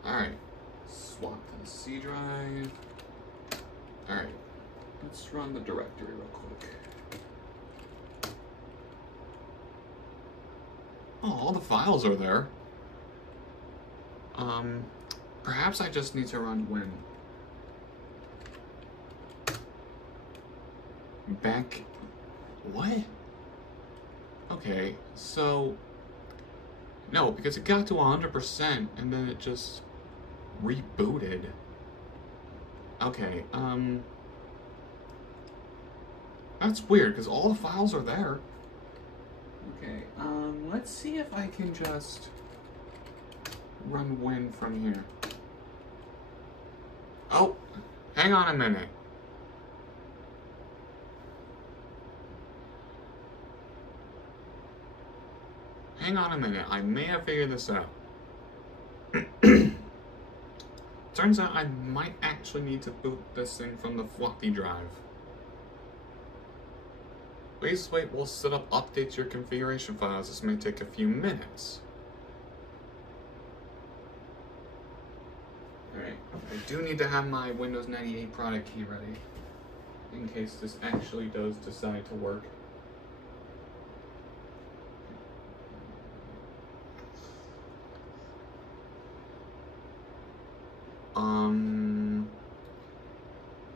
Alright. Swap to the C drive. Alright. Let's run the directory real quick. Oh, all the files are there. Perhaps I just need to run win. Back... What? Okay, so... No, because it got to 100% and then it just rebooted. Okay, that's weird, because all the files are there. Okay, let's see if I can just run win from here. Oh, hang on a minute. hang on a minute, I may have figured this out. Turns out I might actually need to boot this thing from the floppy drive. Please wait, we'll set up updates your configuration files. This may take a few minutes. Alright, I do need to have my Windows 98 product key ready, in case this actually does decide to work.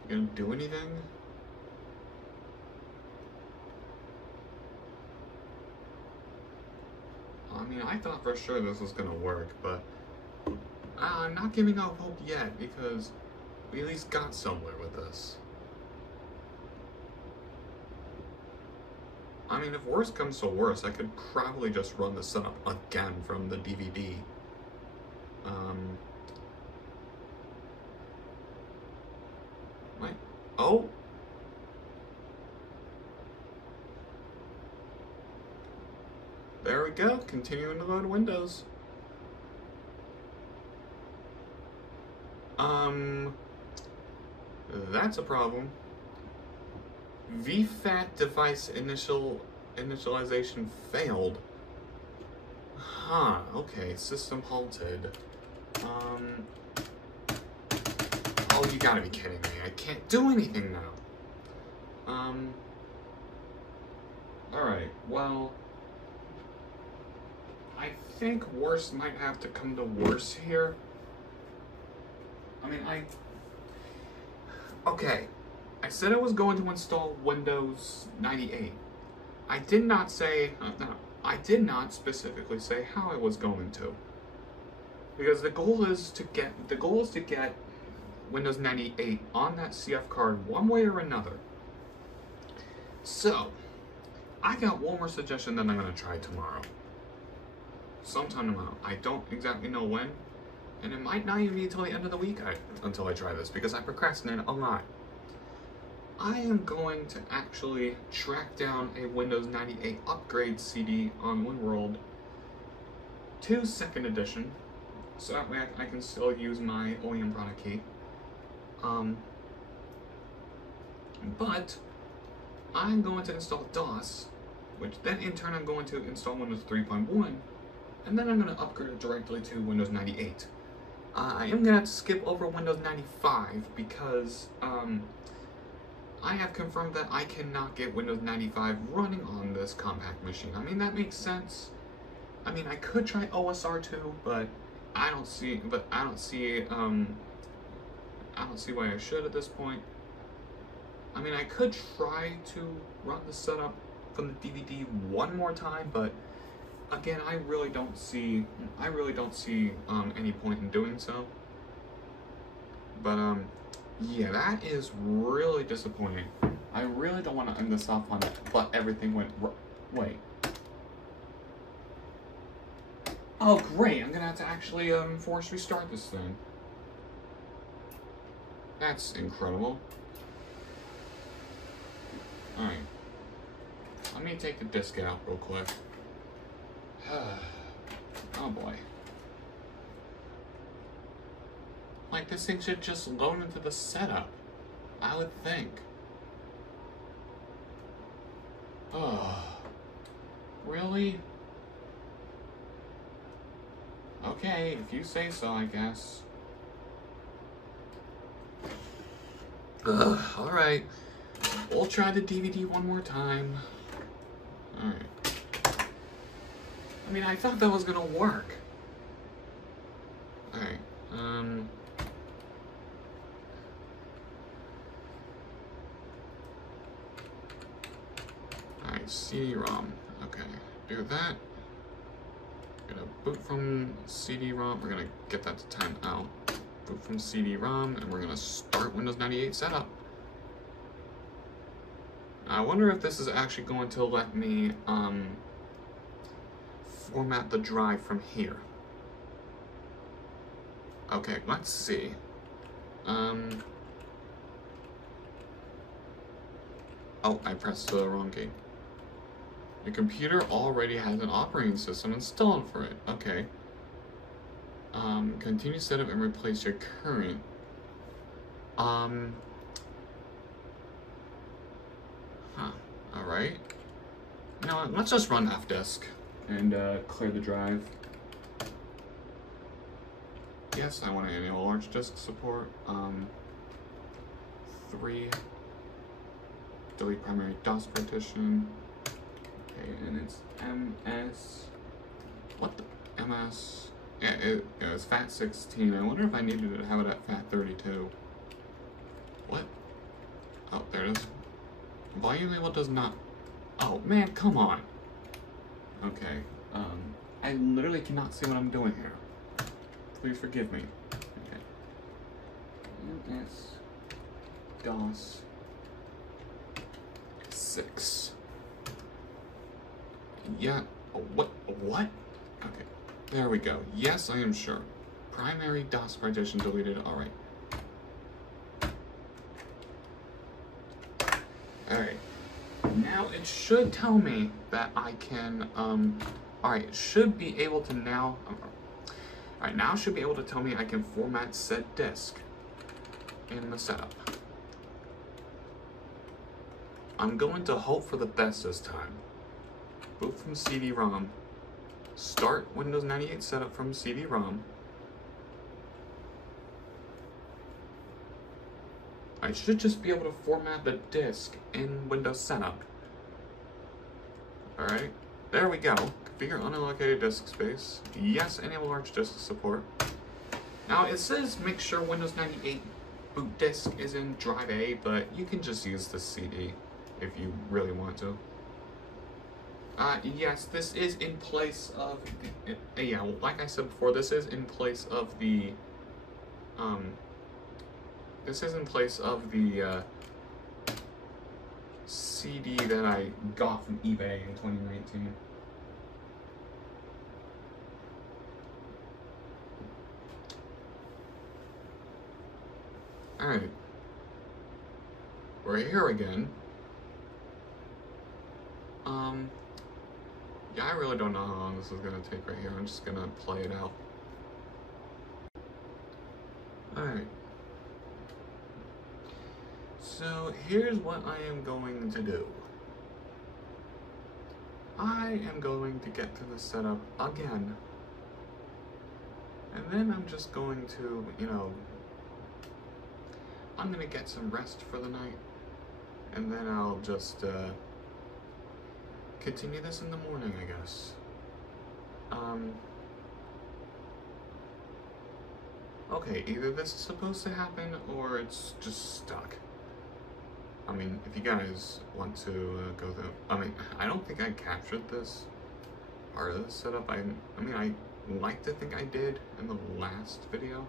You gonna do anything? I mean, I thought for sure this was gonna work, but I'm not giving up hope yet, because we at least got somewhere with this. I mean, if worse comes to worse, I could probably just run the setup again from the DVD. Oh! There we go, continuing to load Windows. That's a problem. VFAT device initialization failed. Huh, okay, system halted. Oh, you gotta be kidding me. I can't do anything now. Alright, well, I think worse might have to come to worse here. I mean, okay, I said I was going to install Windows 98. I did not say, I did not specifically say how I was going to. Because the goal is to get Windows 98 on that CF card one way or another. So, I got one more suggestion that I'm going to try tomorrow. Sometime tomorrow. I don't exactly know when. And it might not even be until the end of the week until I try this, because I procrastinate a lot. I am going to actually track down a Windows 98 upgrade CD on WinWorld to 2nd edition, so that way I can still use my OEM product key. But I'm going to install DOS, which then in turn I'm going to install Windows 3.1, and then I'm going to upgrade it directly to Windows 98. I am going to skip over Windows 95 because I have confirmed that I cannot get Windows 95 running on this Compaq machine. I mean, that makes sense. I mean, I could try OSR2, but I don't see why I should at this point. I mean, I could try to run the setup from the DVD one more time, but again, I really don't see any point in doing so. But yeah, that is really disappointing. I really don't want to end this off on it, but everything went wait. Oh great, I'm gonna have to actually force restart this thing. That's incredible. Alright. Let me take the disk out real quick. Oh boy. Like, this thing should just load into the setup, I would think. Oh. Really? Okay, if you say so, I guess. Alright. We'll try the DVD one more time. Alright. I mean, I thought that was gonna work. Alright, Alright, CD-ROM. Okay, do that. We're gonna boot from CD-ROM. We're gonna get that to 10 out. Boot from CD-ROM, and we're gonna start Windows 98 setup. I wonder if this is actually going to let me, format the drive from here. Okay, let's see. Oh, I pressed the wrong key. Your computer already has an operating system installed for it. Okay. Continue setup and replace your current. Alright. You know what, let's just run fdisk and clear the drive. Yes, I want to enable large disk support. 3. Delete primary DOS partition. Okay, and it's MS. What the? MS. Yeah, it was FAT16. I wonder if I needed to have it at FAT32. What? Oh, there it is. Volume label does not. Oh man, come on. Okay. I literally cannot see what I'm doing here. Please forgive me. Okay. MS DOS 6. Yeah. What? What? Okay. There we go. Yes, I am sure. Primary DOS partition deleted. All right. Alright, now it should tell me that I can, alright, it should be able to now, alright, now it should be able to tell me I can format said disk in the setup. I'm going to hope for the best this time. Boot from CD-ROM, start Windows 98 setup from CD-ROM. I should just be able to format the disk in Windows Setup. Alright, there we go. Configure unallocated disk space. Yes, enable large disk support. Now it says make sure Windows 98 boot disk is in drive A, but you can just use the CD if you really want to. Yes, this is in place of, yeah, like I said before, this is in place of the, CD that I got from eBay in 2019. Alright. We're here again. Yeah, I really don't know how long this is gonna take right here. I'm just gonna play it out. Alright. So here's what I am going to do. I am going to get to the setup again. And then I'm just going to, you know, I'm gonna get some rest for the night. And then I'll just, continue this in the morning, I guess. Okay, either this is supposed to happen or it's just stuck. I mean, if you guys want to go through, I mean, I don't think I captured this part of the setup. I mean, I like to think I did in the last video.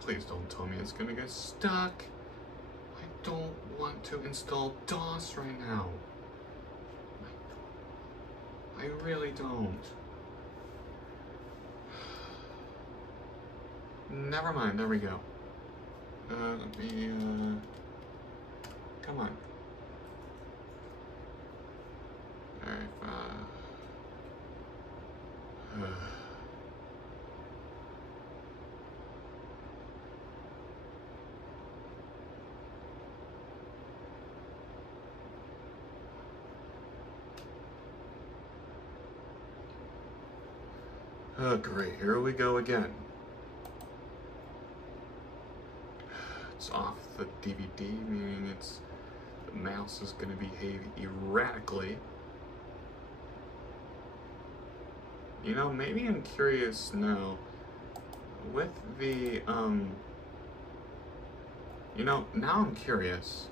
Please don't tell me it's gonna get stuck. I don't want to install DOS right now. I really don't. Never mind, there we go. Let me, come on. Alright, oh, great, here we go again. It's off the DVD, meaning the mouse is going to behave erratically. You know, maybe I'm curious now, with the, you know, now I'm curious,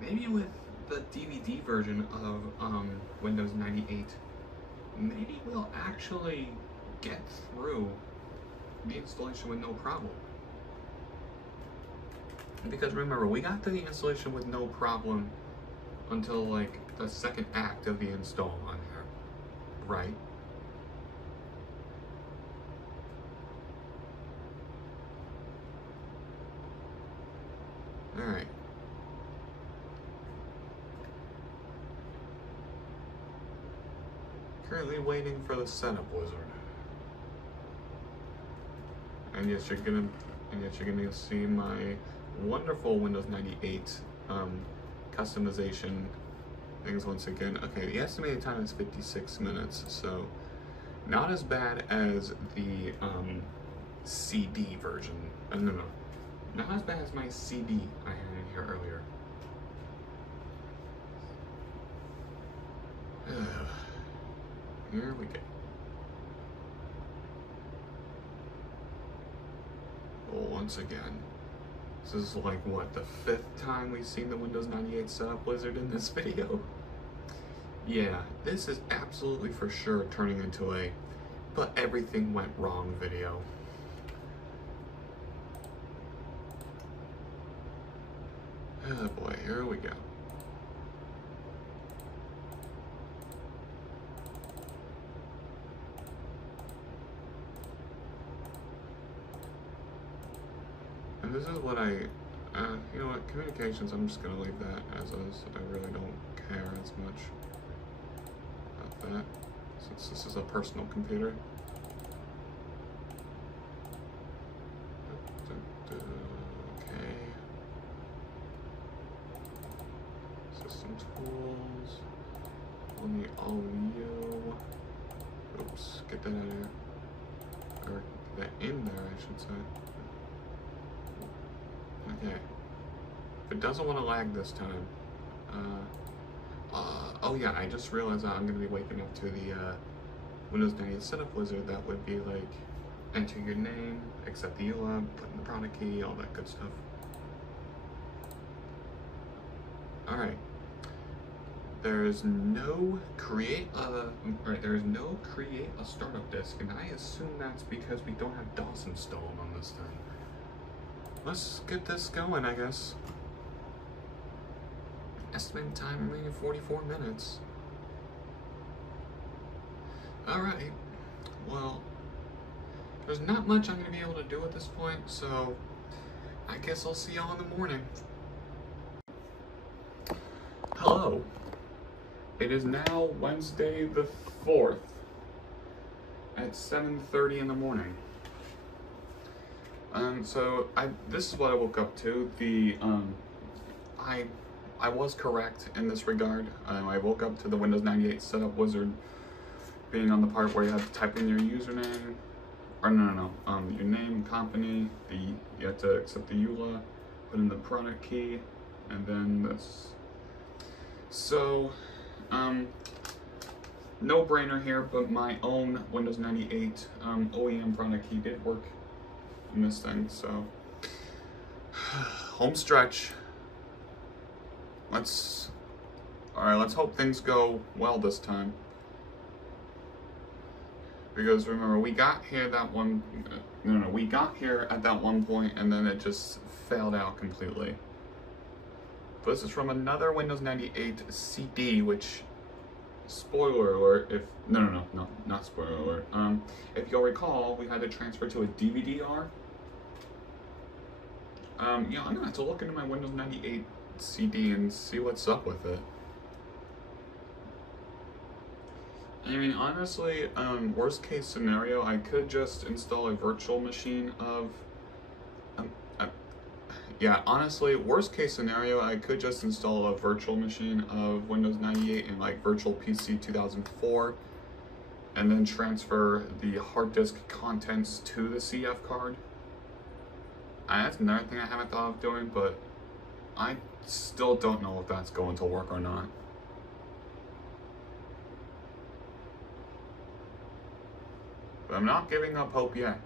maybe with the DVD version of, Windows 98, maybe we'll actually get through the installation with no problem. Because remember, we got to the installation with no problem until like the second act of the install on here, right? Alright. patiently waiting for the setup wizard. And yes, you're gonna see my wonderful Windows 98 customization things once again. Okay, the estimated time is 56 minutes, so not as bad as the CD version. No, not as bad as my CD I had in here earlier. Here we go. Well, once again, this is like, what, the 5th time we've seen the Windows 98 setup wizard in this video? Yeah, this is absolutely for sure turning into a "but everything went wrong" video. Oh boy, here we go. And this is what you know what, communications, I'm just gonna leave that as is. I really don't care as much about that, since this is a personal computer. Okay. System tools. Only all you. Oops, get that out of here. Or get that in there, I should say. Okay. If it doesn't want to lag this time, oh yeah, I just realized that I'm going to be waking up to the Windows 98 setup wizard. That would be like, enter your name, accept the EULA, put in the product key, all that good stuff. Alright. There's no create a startup disk, and I assume that's because we don't have DOS installed on this thing. Let's get this going, I guess. Estimated time remaining 44 minutes. Alright. Well, there's not much I'm going to be able to do at this point, so I guess I'll see y'all in the morning. Hello. It is now Wednesday the 4th at 7:30 in the morning. So this is what I woke up to. I was correct in this regard. I woke up to the Windows 98 setup wizard being on the part where you have to type in your username, or your name, company, you have to accept the EULA, put in the product key, and then this. So, no brainer here, but my own Windows 98 OEM product key did work in this thing, so home stretch. Let's hope things go well this time. Because remember, we got here we got here at that one point, and then it just failed out completely. But this is from another Windows 98 CD, which, spoiler alert, not spoiler alert. If you'll recall, we had to transfer to a DVD-R. Yeah, I'm gonna have to look into my Windows 98 CD and see what's up with it. I mean, honestly, worst case scenario, I could just install a virtual machine of, yeah, honestly, worst case scenario, I could just install a virtual machine of Windows 98 in like Virtual PC 2004, and then transfer the hard disk contents to the CF card. And that's another thing I haven't thought of doing, but I still don't know if that's going to work or not. But I'm not giving up hope yet.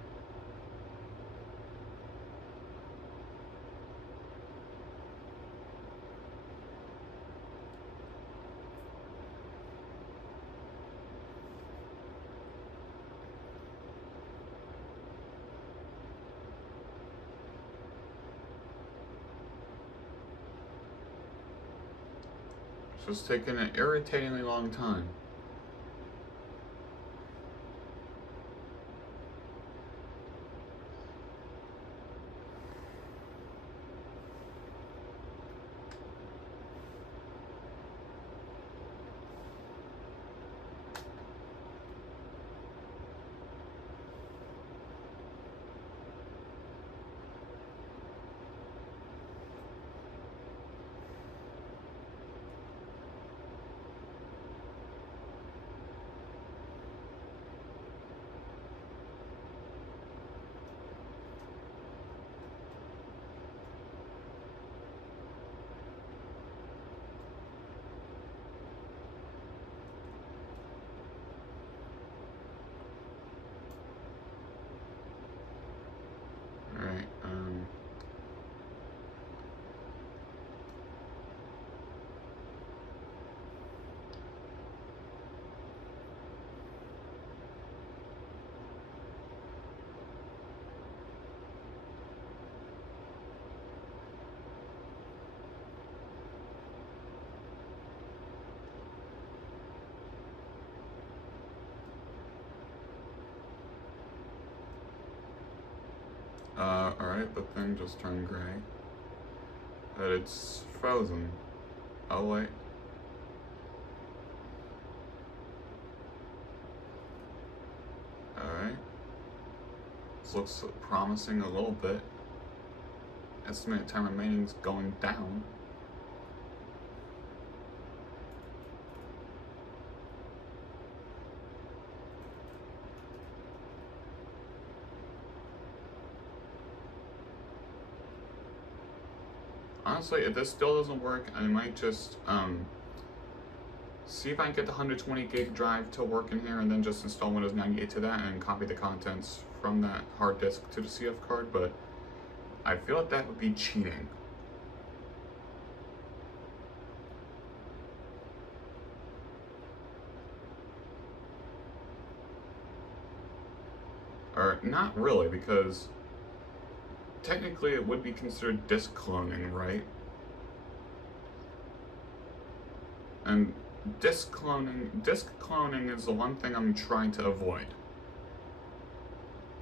It's just taking an irritatingly long time. Alright, alright, the thing just turned gray. But it's frozen. Oh wait. Alright. This looks promising a little bit. Estimated time remaining is going down. Honestly, if this still doesn't work, I might just see if I can get the 120 gig drive to work in here and then just install Windows 98 to that and copy the contents from that hard disk to the CF card, but I feel like that would be cheating. Or not really, because technically it would be considered disk cloning, right? And disk cloning is the one thing I'm trying to avoid.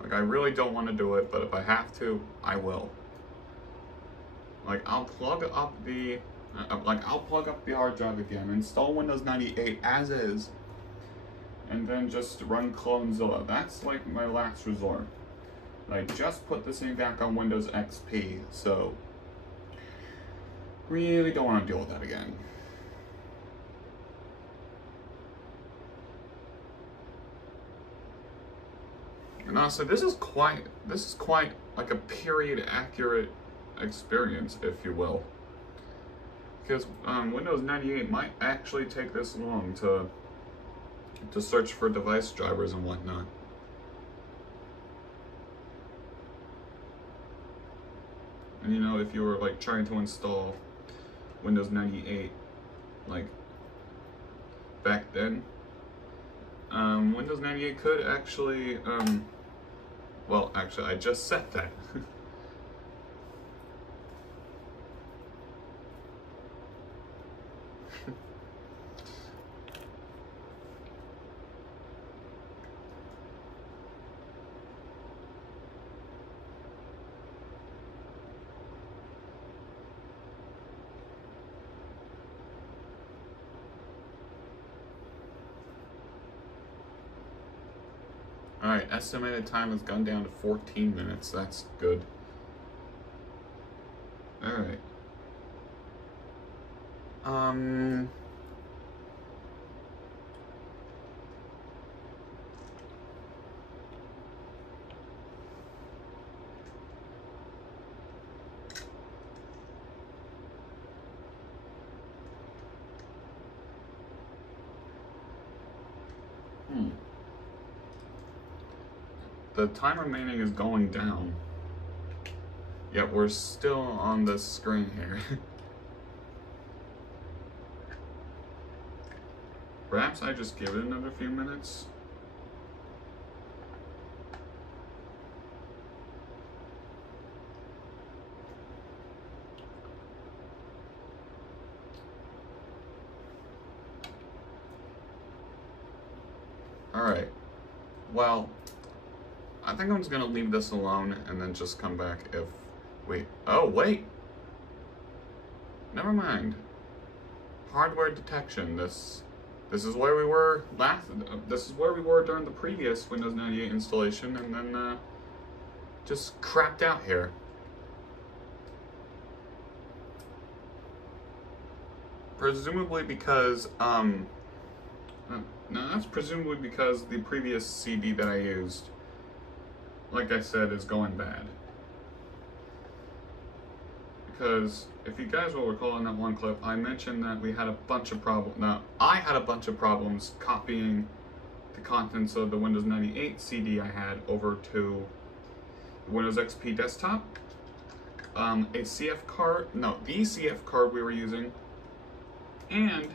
Like, I really don't want to do it, but if I have to, I will. Like, I'll plug up the hard drive again, install Windows 98 as is, and then just run Clonezilla. That's like my last resort. I just put this thing back on Windows XP, so really don't want to deal with that again. And honestly, this is quite like a period accurate experience, if you will. Because Windows 98 might actually take this long to search for device drivers and whatnot. And you know, if you were like trying to install Windows 98 like back then, Windows 98 could actually well, actually I just said that. Alright, estimated time has gone down to 14 minutes. That's good. Alright. The time remaining is going down, yet we're still on the screen here. Perhaps I just give it another few minutes. Alright, well, I think I'm just gonna leave this alone and then just come back if, oh wait, never mind. Hardware detection, this is where we were this is where we were during the previous Windows 98 installation, and then just crapped out here. Presumably because, no, that's presumably because the previous CD that I used, like I said, is going bad. Because if you guys will recall in that one clip, I mentioned that we had a bunch of problems. Now, I had a bunch of problems copying the contents of the Windows 98 CD I had over to Windows XP desktop, a CF card, no, the CF card we were using, and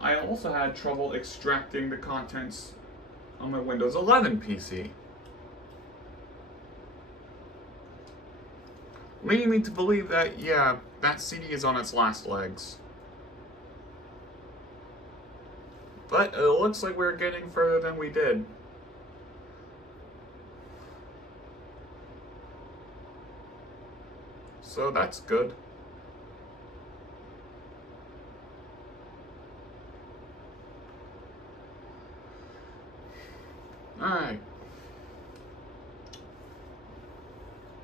I also had trouble extracting the contents on my Windows 11 PC. Leading me to believe that, yeah, that CD is on its last legs. But it looks like we're getting further than we did. So that's good. Alright.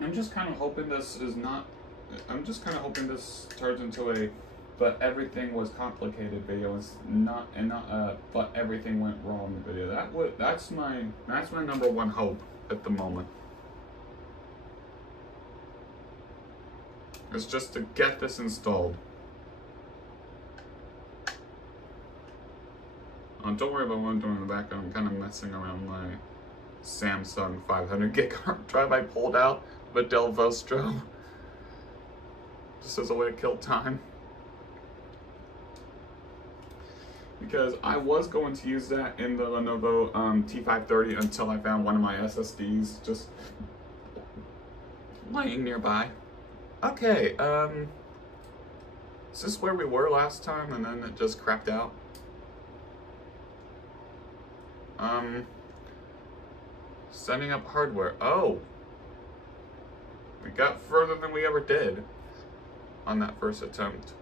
I'm just kind of hoping this is not... I'm just kind of hoping this turns into a but everything was complicated video. It's not but everything went wrong video. That's my number one hope at the moment. It's just to get this installed. Don't worry about what I'm doing in the background. I'm kind of messing around my Samsung 500 gig hard drive I pulled out with Del Vostro. Just as a way to kill time. Because I was going to use that in the Lenovo T530 until I found one of my SSDs just laying nearby. Okay, is this where we were last time and then it just crapped out? Setting up hardware. Oh! We got further than we ever did on that first attempt.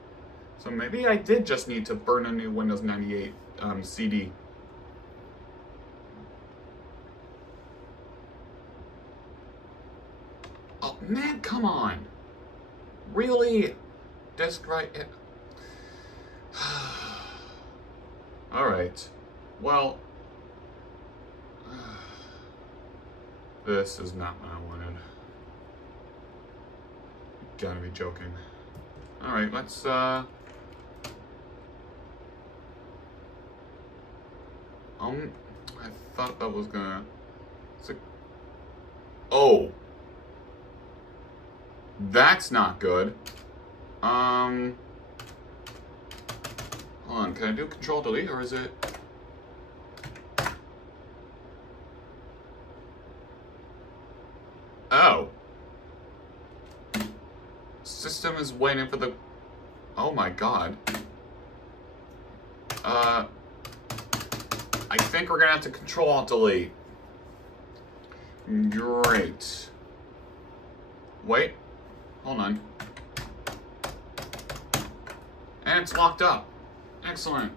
So maybe I did just need to burn a new Windows 98 CD. Oh man, come on! Really? Disk write? Alright. Well, this is not what I wanted. Gotta be joking. Alright, let's I thought that was gonna... Oh! That's not good. Hold on, can I do Control Delete or is it... Oh. System is waiting for the... Oh my god. I think we're gonna have to Control-Alt-Delete. Great. Wait. Hold on. And it's locked up. Excellent.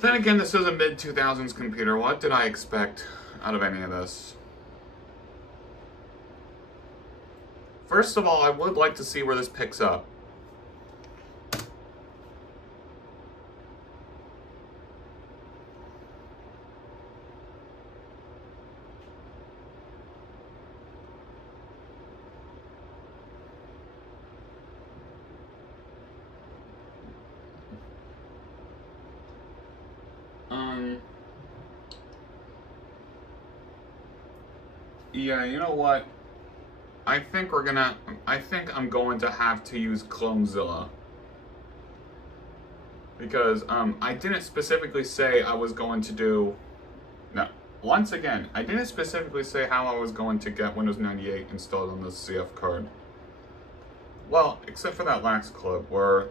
Then again, this is a mid-2000s computer. What did I expect out of any of this? First of all, I would like to see where this picks up. Yeah, you know what? I think I'm going to have to use Clonezilla. Because, I didn't specifically say I was going to do... No, once again, I didn't specifically say how I was going to get Windows 98 installed on this CF card. Well, except for that last clip where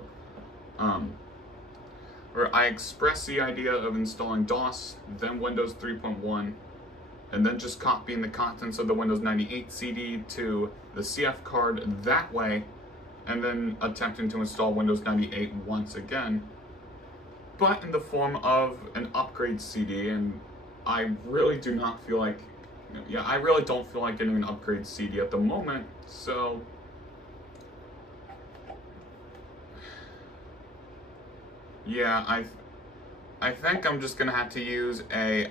I expressed the idea of installing DOS, then Windows 3.1, and then just copying the contents of the Windows 98 CD to the CF card that way, and then attempting to install Windows 98 once again, but in the form of an upgrade CD, and I really do not feel like, yeah, I really don't feel like getting an upgrade CD at the moment, so... Yeah, I think I'm just gonna have to use a,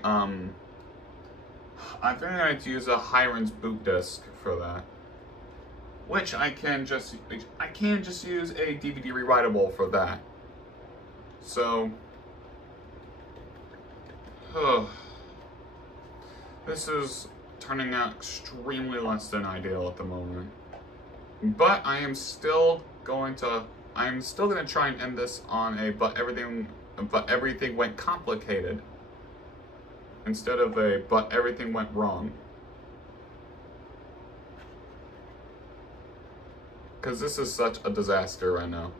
I think I have to use a Hiren's boot disk for that. which I can just use a DVD rewritable for that. So, this is turning out extremely less than ideal at the moment. But I am still going to try and end this on a but everything went complicated instead of a but everything went wrong. Because this is such a disaster right now.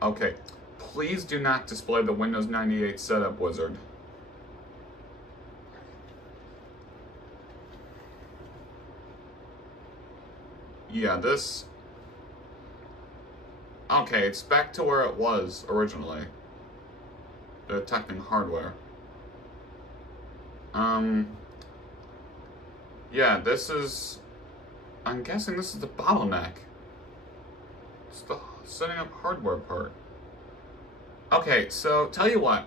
Okay, please do not display the Windows 98 setup wizard. Yeah, this... Okay, it's back to where it was originally. Detecting hardware. Yeah, this is... I'm guessing this is the bottleneck. It's the setting up hardware part. Okay, so tell you what.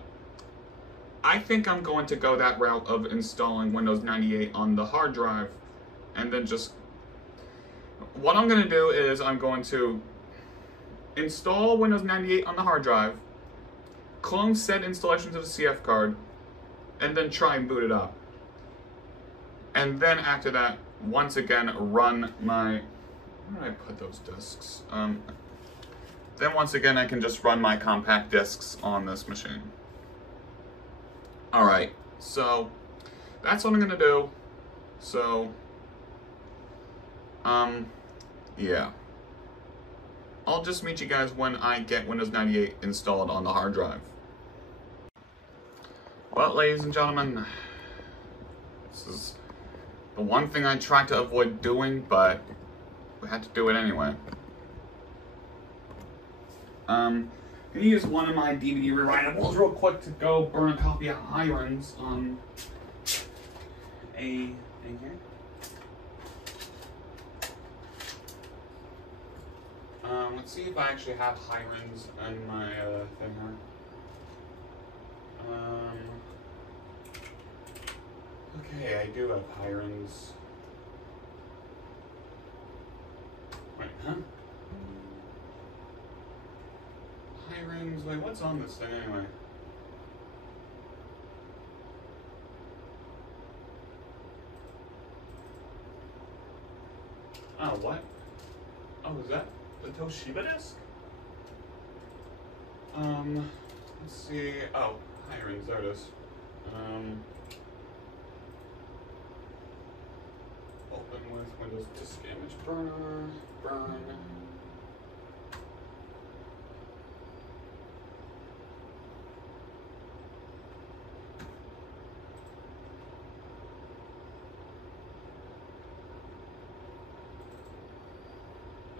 I think I'm going to go that route of installing Windows 98 on the hard drive and then just... What I'm going to do is I'm going to install Windows 98 on the hard drive, clone said installation to the CF card, and then try and boot it up. And then after that, once again, run my... Where did I put those discs? Then once again, I can just run my compact discs on this machine. Alright, so that's what I'm going to do. So, yeah. I'll just meet you guys when I get Windows 98 installed on the hard drive. Well, ladies and gentlemen, this is the one thing I tried to avoid doing, but we had to do it anyway. I'm gonna use one of my DVD rewritables real quick to go burn a copy of Hirons on a thing here. Let's see if I actually have Hirons in my thing here. Okay, I do have Hirons. Wait, huh? Hirons, wait, what's on this thing anyway? Oh, what? Oh, is that the Toshiba disc? Let's see. Oh, Hirons, there it is. Open with Windows Disk Image Burner, burn.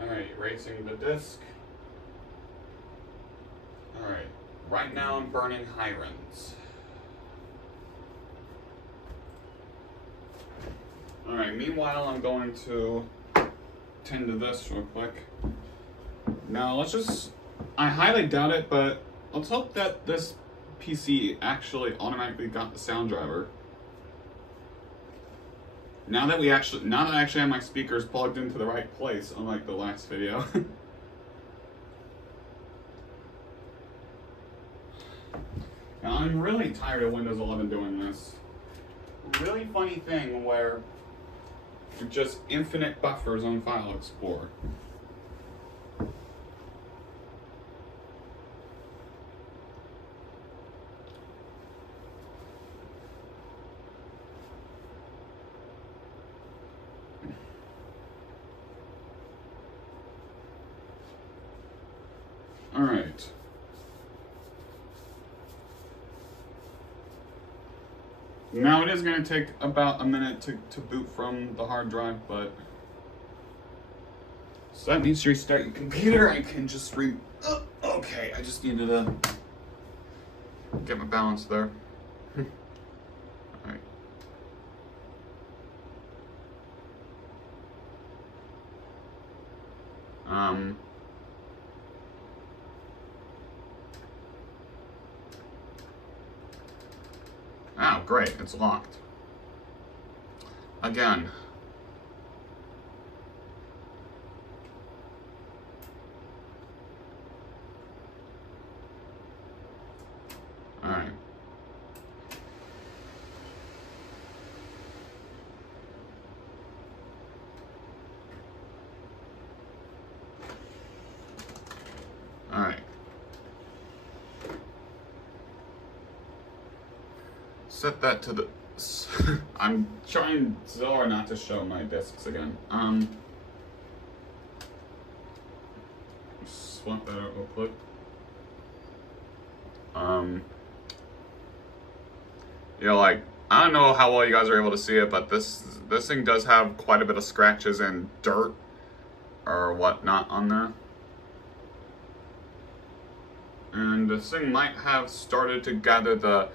Alright, erasing the disk. Alright, right now I'm burning Hirons. Alright, meanwhile I'm going to tend to this real quick. Now let's just, I highly doubt it, but let's hope that this PC actually automatically got the sound driver. Now that I actually have my speakers plugged into the right place, unlike the last video. Now I'm really tired of Windows 11 doing this really funny thing where just infinite buffers on File Explorer. All right. Now it is going to take about a minute to boot from the hard drive, but so that means to restart your computer. I can just okay, I just needed to get my balance there. All right. Oh, great, it's locked. Again. set that to the... I'm trying so hard not to show my discs again. Swap that out real quick. Yeah, like, I don't know how well you guys are able to see it, but this thing does have quite a bit of scratches and dirt or whatnot on there. And this thing might have started to gather the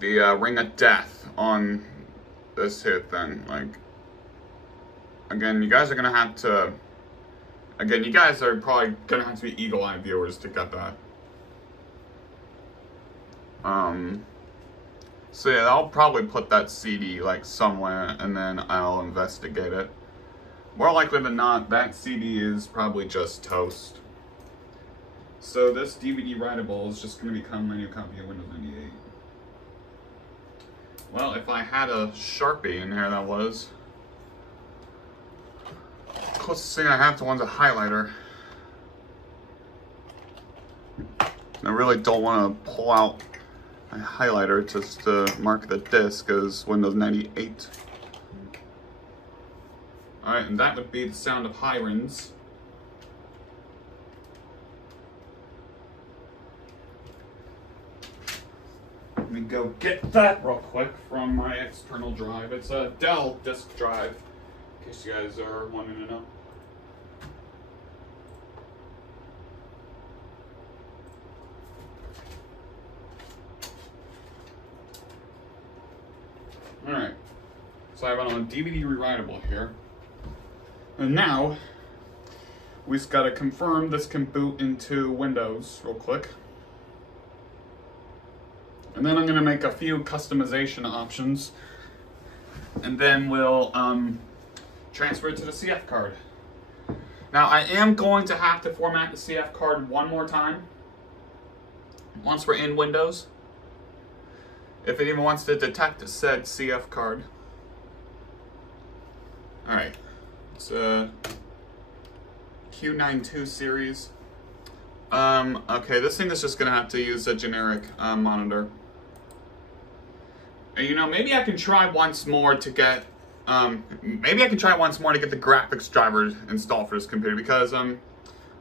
ring of death on this here thing. Like, again, you guys are gonna have to, again, you guys are probably gonna have to be eagle-eye viewers to get that. So yeah, I'll probably put that CD like somewhere and then I'll investigate it. More likely than not, that CD is probably just toast. So this DVD writable is just going to become my new copy of Windows 98. Well, if I had a Sharpie in here, that was. Closest thing I have to one's a highlighter. I really don't want to pull out a highlighter just to mark the disk as Windows 98. Alright, and that would be the sound of hirons. Let me go get that real quick from my external drive. It's a Dell disk drive, in case you guys are wanting to know. Alright, so I have it on a DVD rewritable here. And now, we just gotta confirm this can boot into Windows real quick. And then I'm gonna make a few customization options. And then we'll transfer it to the CF card. Now I am going to have to format the CF card one more time. Once we're in Windows. If it even wants to detect said CF card. Alright. It's a Q92 series. Okay, this thing is just gonna have to use a generic monitor. And, you know, maybe I can try once more to get the graphics driver installed for this computer, because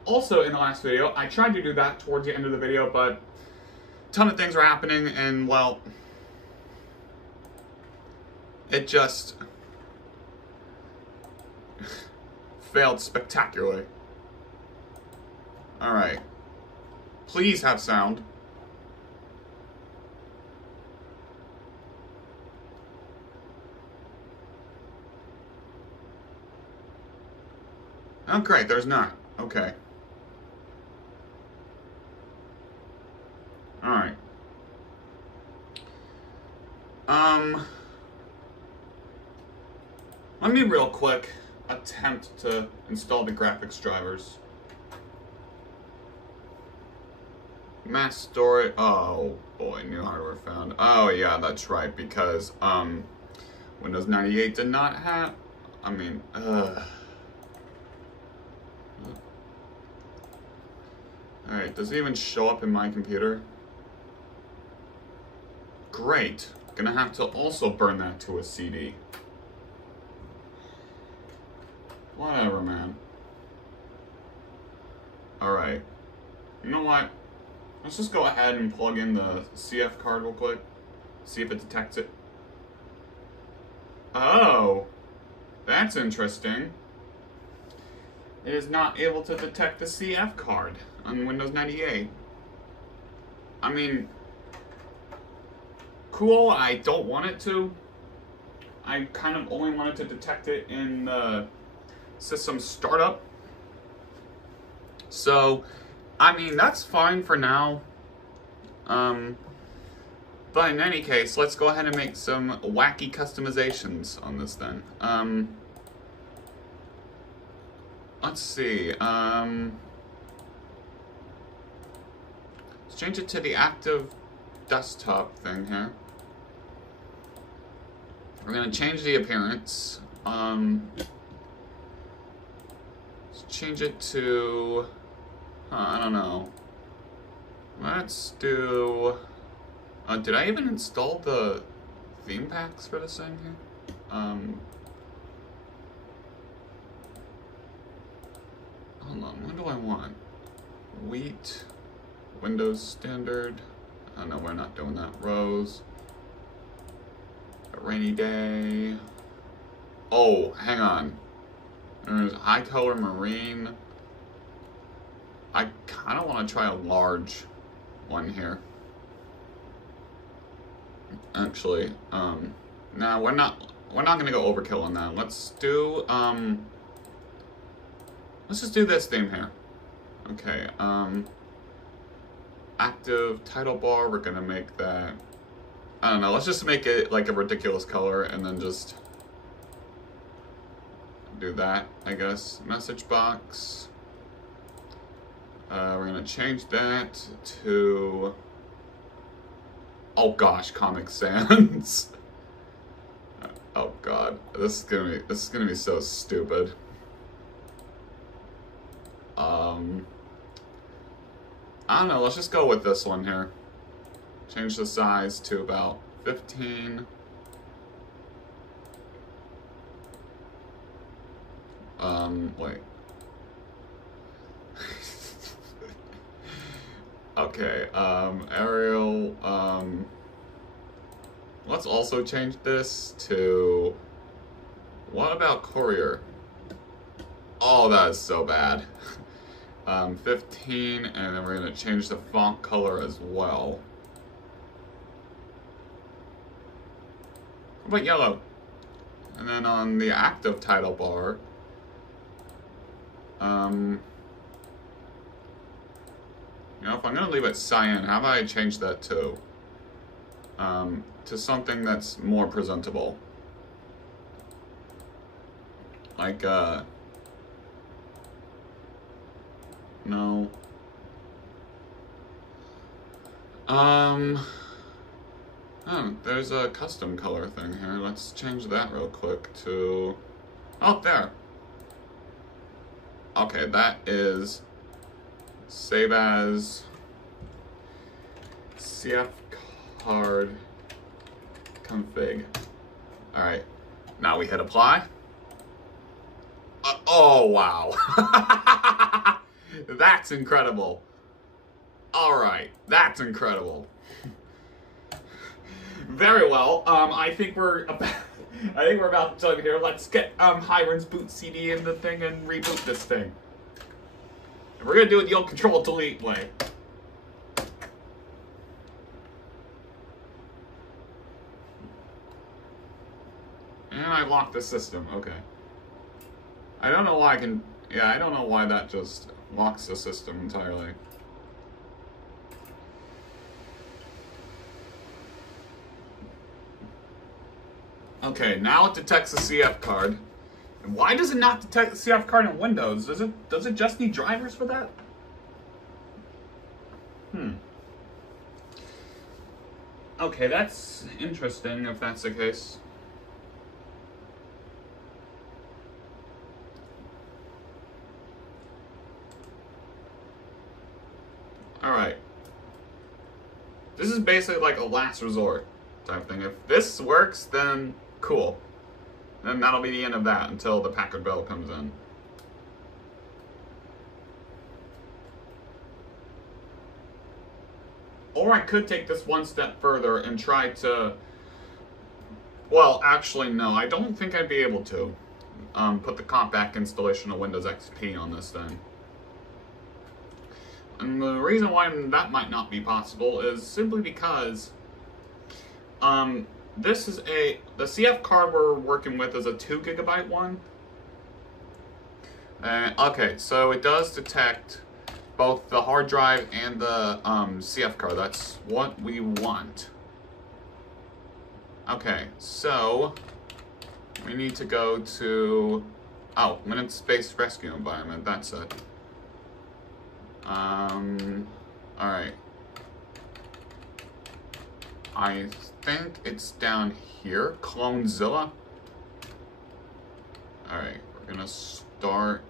also in the last video I tried to do that towards the end of the video, but a ton of things were happening and, well, it just failed spectacularly. Alright. Please have sound. Oh, great, there's not. Okay. Alright. Let me real quick attempt to install the graphics drivers. Mass storage. Oh boy, new hardware found. Oh yeah, that's right, because Windows 98 did not have. I mean, Alright, does it even show up in my computer? Great. Gonna have to also burn that to a CD. Whatever, man. Alright. You know what? Let's just go ahead and plug in the CF card real quick. See if it detects it. Oh! That's interesting. It is not able to detect the CF card on Windows 98. I mean, cool, I don't want it to. I kind of only wanted to detect it in the system startup. So, I mean, that's fine for now. But in any case, let's go ahead and make some wacky customizations on this then. Let's see. Let's change it to the active desktop thing here. We're going to change the appearance. Let's change it to, I don't know. Let's do, Did I even install the theme packs for this thing here? Hold on, what do I want? Wheat, Windows Standard. Oh no, we're not doing that. Rose. A rainy day. Oh, hang on. There's high color marine. I kind of want to try a large one here. Actually, no, we're not gonna go overkill on that. Let's just do this theme here. Okay, active title bar, we're gonna make that, I don't know, let's just make it like a ridiculous color and then just do that, I guess. Message box, we're gonna change that to, oh gosh, Comic Sans. Oh god, this is gonna be so stupid. I don't know, let's just go with this one here. Change the size to about 15. Wait. Okay, Arial, let's also change this to, what about Courier? Oh, that is so bad. 15, and then we're gonna change the font color as well. What about yellow? And then on the active title bar, you know, if I'm gonna leave it cyan, how about I change that to something that's more presentable? Like, no. Oh, there's a custom color thing here. Let's change that real quick to, oh, there. Okay, that is save as CF card config. All right, now we hit apply. Oh, wow. That's incredible. All right, that's incredible. Very well. I think we're about to here. Let's get Hiron's boot CD in the thing and reboot this thing. And we're gonna do it the old Control-Delete way. And I locked the system. Okay. I don't know why I can. Yeah, I don't know why that just locks the system entirely. Okay, now it detects the CF card. And why does it not detect the CF card in Windows? Does it just need drivers for that? Okay, that's interesting if that's the case. Alright. This is basically like a last resort type thing. If this works, then cool. Then that'll be the end of that until the Packard Bell comes in. Or I could take this one step further and try to, well, actually no, I don't think I'd be able to put the Compaq installation of Windows XP on this thing. And the reason why that might not be possible is simply because this is the CF card we're working with is a 2 GB one. Okay, so it does detect both the hard drive and the CF card. That's what we want. Okay, so we need to go to, oh, Linux-based rescue environment, that's it. Alright. I think it's down here, Clonezilla. Alright, we're gonna start.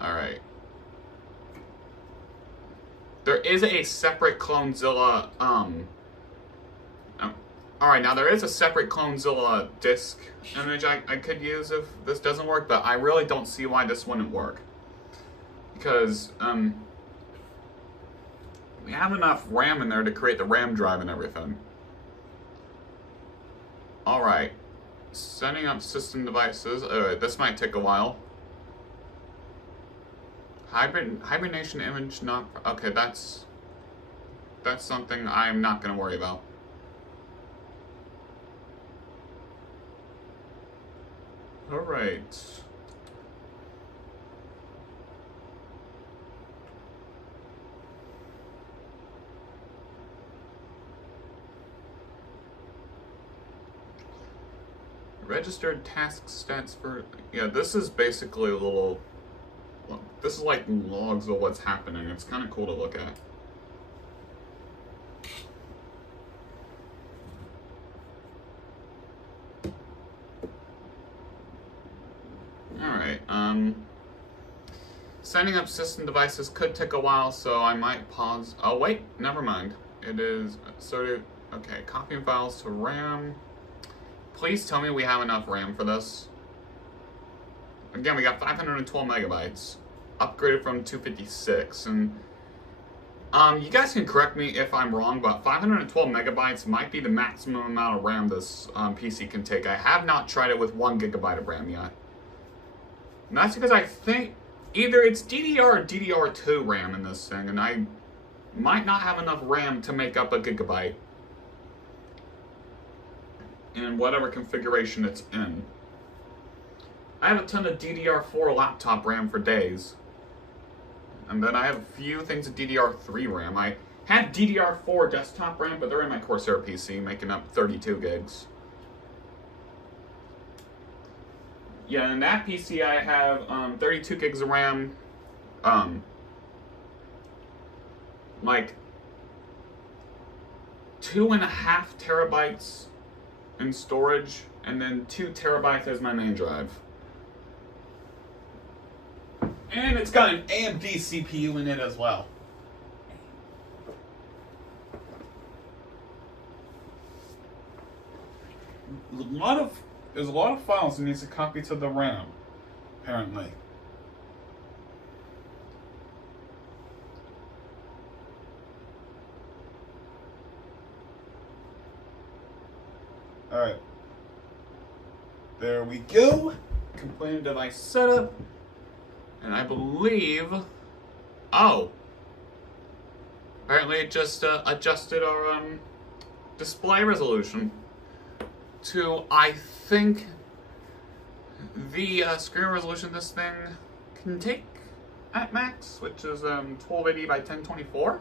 Alright. there is a separate Clonezilla, alright, now there is a separate Clonezilla disk image I could use if this doesn't work, but I really don't see why this wouldn't work. Because, we have enough RAM in there to create the RAM drive and everything. Alright, setting up system devices. This might take a while. Hibernation image not... Okay, that's something I'm not going to worry about. Alright. Registered task stats for... Yeah, this is basically a little... Well, this is like logs of what's happening. It's kind of cool to look at. Alright, setting up system devices could take a while, so I might pause. Oh wait, never mind. It is sort of... Okay, copying files to RAM. Please tell me we have enough RAM for this. Again, we got 512 megabytes, upgraded from 256, and you guys can correct me if I'm wrong, but 512 megabytes might be the maximum amount of RAM this PC can take. I have not tried it with 1 gigabyte of RAM yet. And that's because I think either it's DDR or DDR2 RAM in this thing, and I might not have enough RAM to make up a gigabyte in whatever configuration it's in. I have a ton of DDR4 laptop RAM for days. And then I have a few things of DDR3 RAM. I have DDR4 desktop RAM, but they're in my Corsair PC, making up 32 gigs. Yeah, in that PC I have 32 gigs of RAM, like 2.5 terabytes in storage, and then 2 terabytes as my main drive. And it's got an AMD CPU in it as well. There's a lot of files it needs to copy to the RAM, apparently. Alright. There we go. Completed device setup. And I believe... Oh! Apparently it just adjusted our display resolution to, I think, the screen resolution this thing can take at max, which is 1280 by 1024.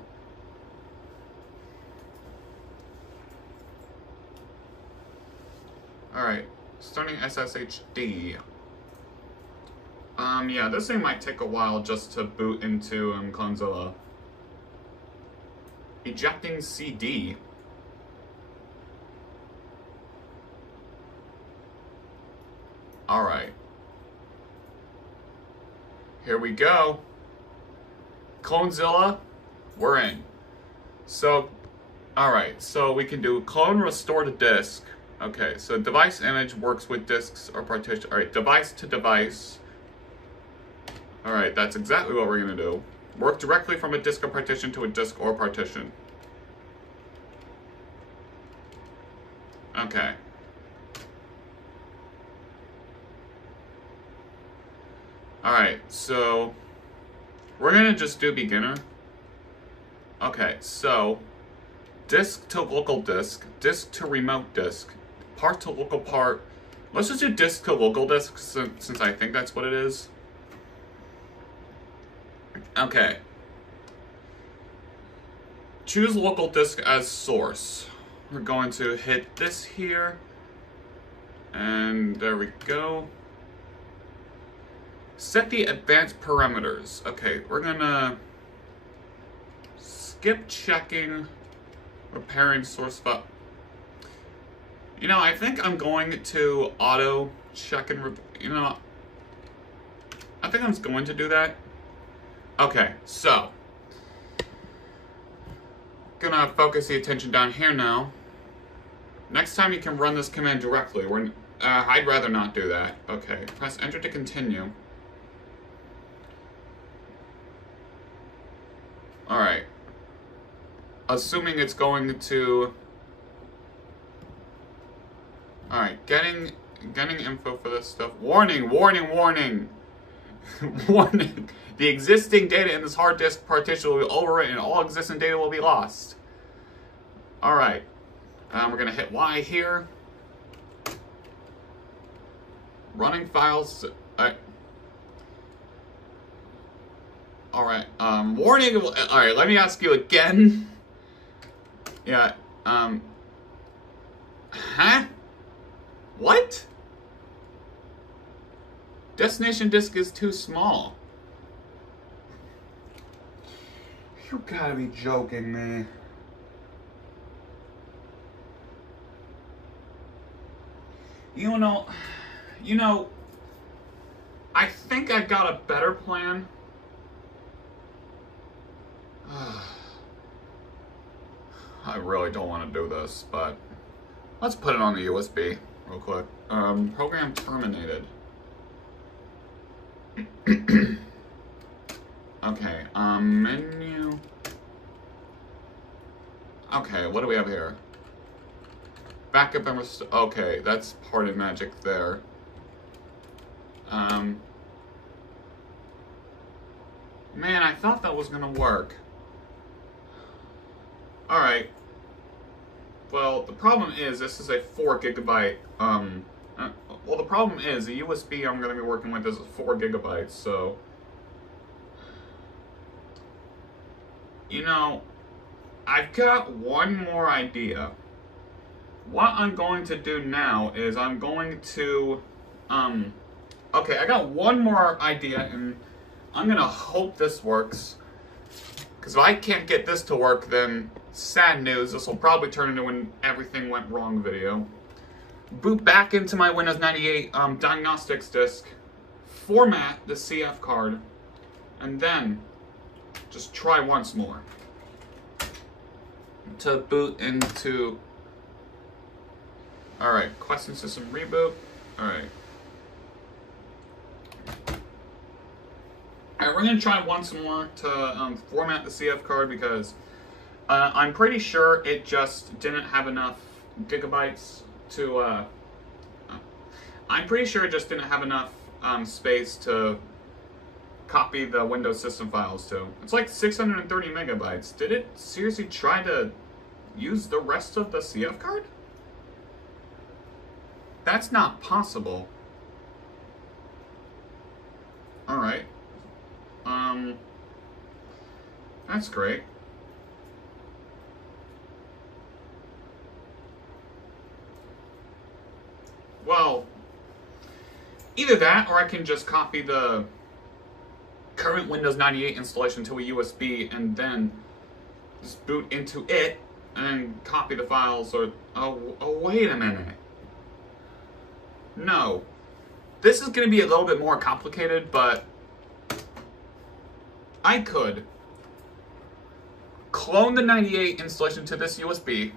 Alright, starting SSHD. Yeah, this thing might take a while just to boot into Clonezilla. Ejecting CD. Alright. Here we go. Clonezilla, we're in. So, alright, so we can do clone restore to disk. Okay, so device image works with disks or partition. Alright, device to device. Alright, that's exactly what we're going to do. Work directly from a disk or partition to a disk or partition. Okay. Alright, so we're going to just do beginner. Okay, so disk to local disk to remote disk, part to local part. Let's just do disk to local disk since I think that's what it is. Okay. Choose local disk as source. We're going to hit this here. And there we go. Set the advanced parameters. Okay, we're gonna skip checking, repairing source file. You know, I think I'm going to auto check and, I think I'm going to do that. Okay, so gonna focus the attention down here now. Next time you can run this command directly. I'd rather not do that. Okay, press enter to continue. Alright. Assuming it's going to... Alright, getting info for this stuff. Warning, warning, warning! Warning! The existing data in this hard disk partition will be overwritten and all existing data will be lost. Alright. We're gonna hit Y here. Running files. Alright, warning. Alright, let me ask you again. Yeah, huh? What? Destination disk is too small. You gotta be joking me. You know, I think I got a better plan. I really don't want to do this, but let's put it on the USB real quick. Program terminated. Okay, menu. Okay, what do we have here? Backup and restore. Okay, that's part of magic there. Man, I thought that was gonna work. Alright. Well, the problem is, this is a 4 gigabyte, well, the problem is, the USB I'm gonna be working with is 4 gigabytes, so... You know, I've got one more idea. What I'm going to do now is I'm going to, okay, I got one more idea, and I'm gonna hope this works. Because if I can't get this to work, then sad news, this will probably turn into an everything went wrong video. Boot back into my Windows 98 diagnostics disk, format the CF card, and then just try once more to boot into... Alright, question system reboot. Alright. Alright, we're going to try once more to format the CF card because I'm pretty sure it just didn't have enough gigabytes to... I'm pretty sure it just didn't have enough space to copy the Windows system files to. It's like 630 megabytes. Did it seriously try to use the rest of the CF card? That's not possible. Alright. That's great. Well, either that or I can just copy the current Windows 98 installation to a USB and then just boot into it and copy the files or... Oh, wait a minute. No. This is going to be a little bit more complicated, but I could clone the 98 installation to this USB,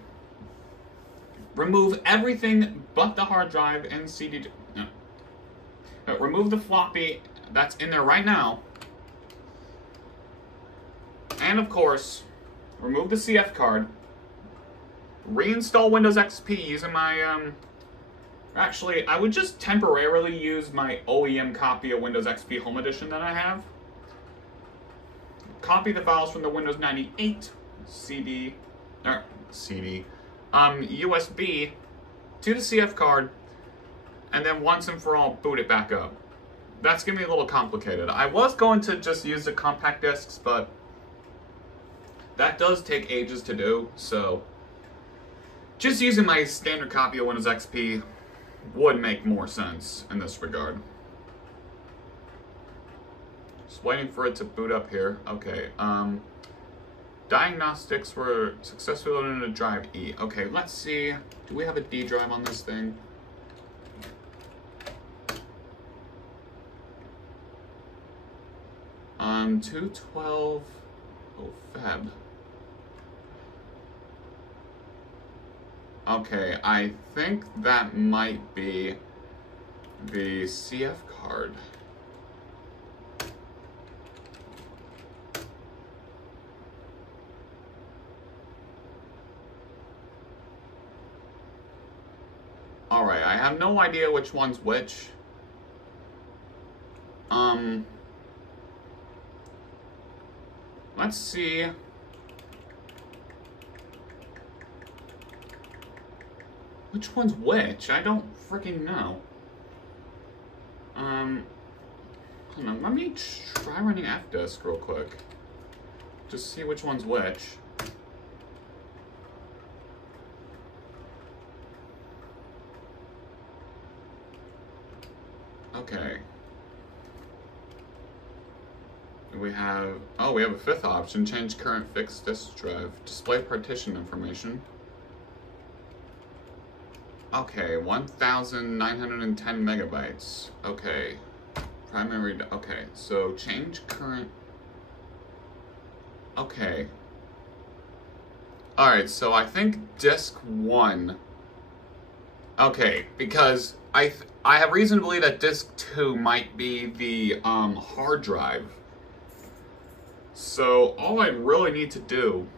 remove everything but the hard drive and CD... No. Remove the floppy that's in there right now, and of course, remove the CF card, reinstall Windows XP using my... Actually, I would just temporarily use my OEM copy of Windows XP Home Edition that I have. Copy the files from the Windows 98 USB to the CF card, and then once and for all boot it back up. That's going to be a little complicated. I was going to just use the compact discs, but that does take ages to do, so just using my standard copy of Windows XP would make more sense in this regard. Just waiting for it to boot up here. Okay, diagnostics were successfully loaded into drive E. Okay, let's see. Do we have a D drive on this thing? $212 Feb. Okay, I think that might be the CF card. Alright, I have no idea which one's which. Let's see. Which one's which? I don't freaking know. Hold on, let me try running fdisk real quick. Just see which one's which. Okay. We have, oh, we have a fifth option. Change current fixed disk drive. Display partition information. Okay, 1,910 megabytes. Okay. Primary, okay, so change current. Okay. Alright, so I think disk 1. Okay, because I have reason to believe that disk 2 might be the hard drive. So all I really need to do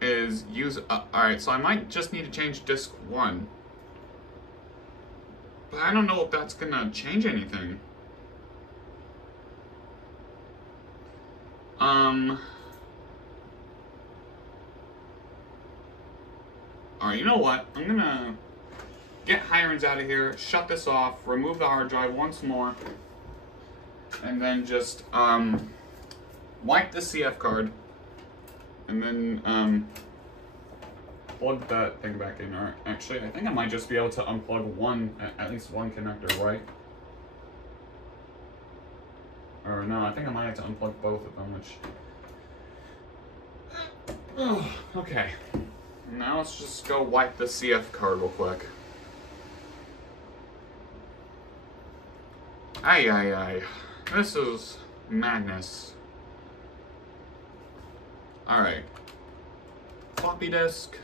is use, alright, so I might just need to change disk 1. But I don't know if that's gonna change anything. Alright, you know what? I'm gonna get Hirons out of here, shut this off, remove the hard drive once more, and then just, wipe the CF card, and then, plug that thing back in. Or actually, I think I might just be able to unplug one, at least one connector, right? Or no, I think I might have to unplug both of them, which... Oh, okay. Now let's just go wipe the CF card real quick. Ay, ay, ay. This is madness. Alright. Floppy disk.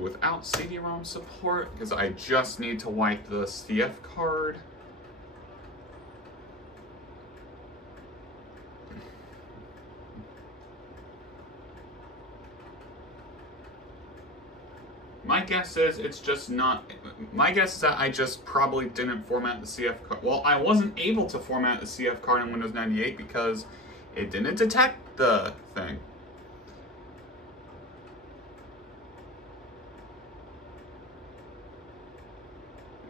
Without CD-ROM support, because I just need to wipe the CF card. My guess is it's just not, my guess is that I just probably didn't format the CF card. Well, I wasn't able to format the CF card in Windows 98 because it didn't detect the thing.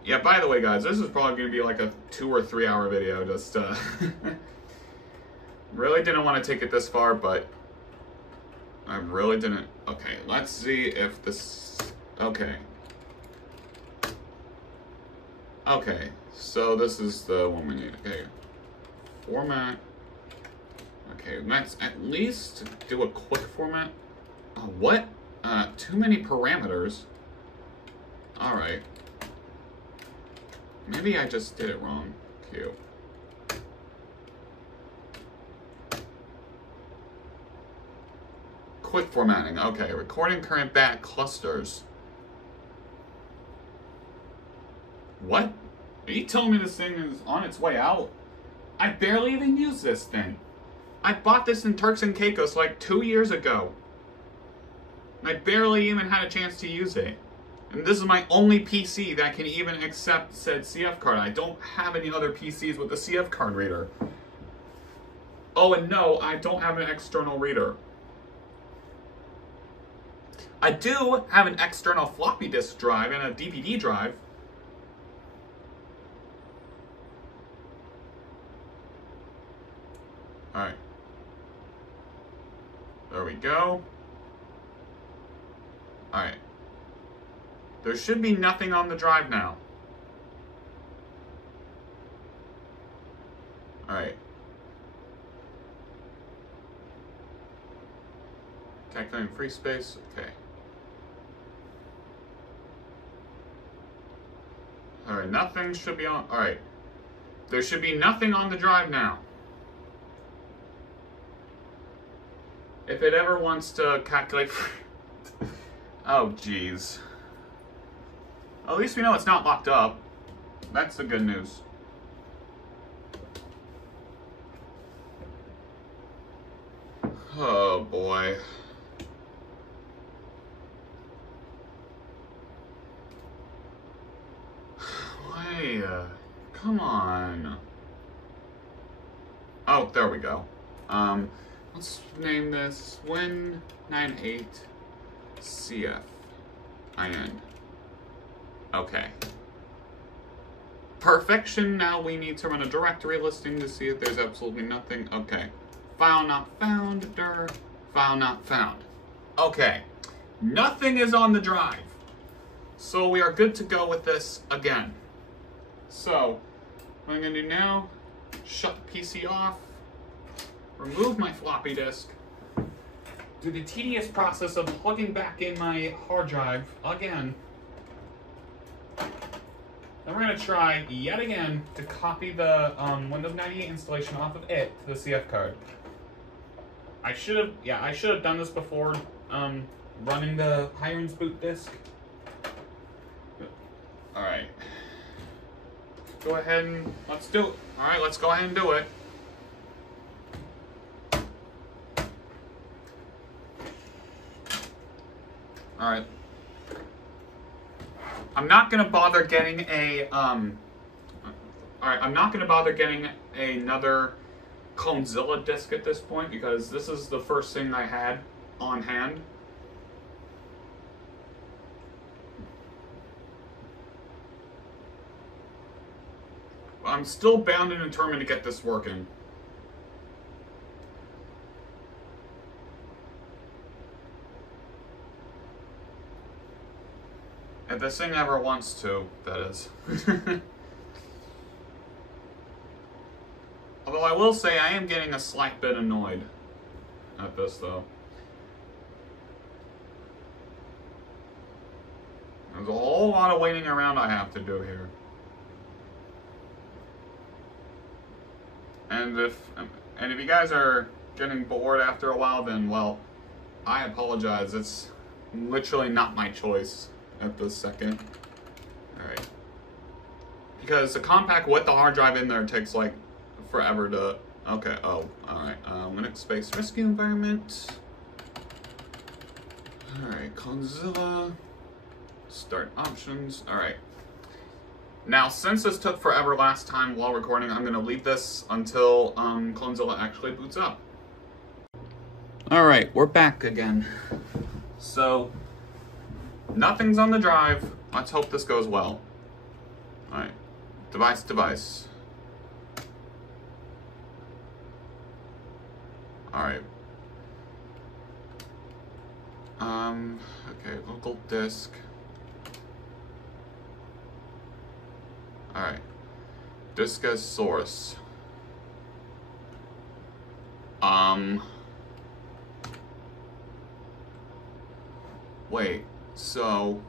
Yeah, by the way, guys, this is probably going to be like a 2 or 3 hour video. Just, really didn't want to take it this far, but I really didn't. Okay, let's see if this, okay. Okay, so this is the one we need. Okay, format. Okay, let's at least do a quick format. What? Too many parameters. Alright. Maybe I just did it wrong. Q. Quick formatting. Okay, recording current bat clusters. What? Are you telling me this thing is on its way out? I barely even use this thing. I bought this in Turks and Caicos like 2 years ago. I barely even had a chance to use it. And this is my only PC that can even accept said CF card. I don't have any other PCs with a CF card reader. Oh, and no, I don't have an external reader. I do have an external floppy disk drive and a DVD drive. Alright. There we go. Alright. There should be nothing on the drive now. Alright. Calculating free space. Okay. nothing should be on. Alright. There should be nothing on the drive now. If it ever wants to calculate. Oh, jeez. At least we know it's not locked up. That's the good news. Oh, boy. Wait, come on. Oh, there we go. Let's name this Win98CFIN. Okay. Perfection. Now we need to run a directory listing to see if there's absolutely nothing. Okay. File not found. File not found. Okay. Nothing is on the drive. So we are good to go with this again. So, what I'm going to do now, shut the PC off, remove my floppy disk, do the tedious process of plugging back in my hard drive again. Then we're going to try yet again to copy the Windows 98 installation off of it to the CF card. I should have done this before running the Hiren's boot disk. Alright. Go ahead and let's do it. Alright, let's go ahead and do it. Alright. I'm not gonna bother getting a alright, I'm not gonna bother getting another Clonezilla disk at this point because this is the first thing I had on hand. I'm still bound and determined to get this working. If this thing ever wants to, that is. Although I will say I am getting a slight bit annoyed at this though. There's a whole lot of waiting around I have to do here. And if you guys are getting bored after a while, then, well, I apologize. It's literally not my choice at this second. Alright. Because the Compaq with the hard drive in there takes, like, forever to... Okay, oh, alright. Linux Space Rescue Environment. Alright, Clonezilla. Start options. Alright. Now, since this took forever last time while recording, I'm going to leave this until Clonezilla actually boots up. Alright, we're back again. So, nothing's on the drive. Let's hope this goes well. Alright, device. Alright. Okay, local disk. Alright. Disk as source. Wait, so...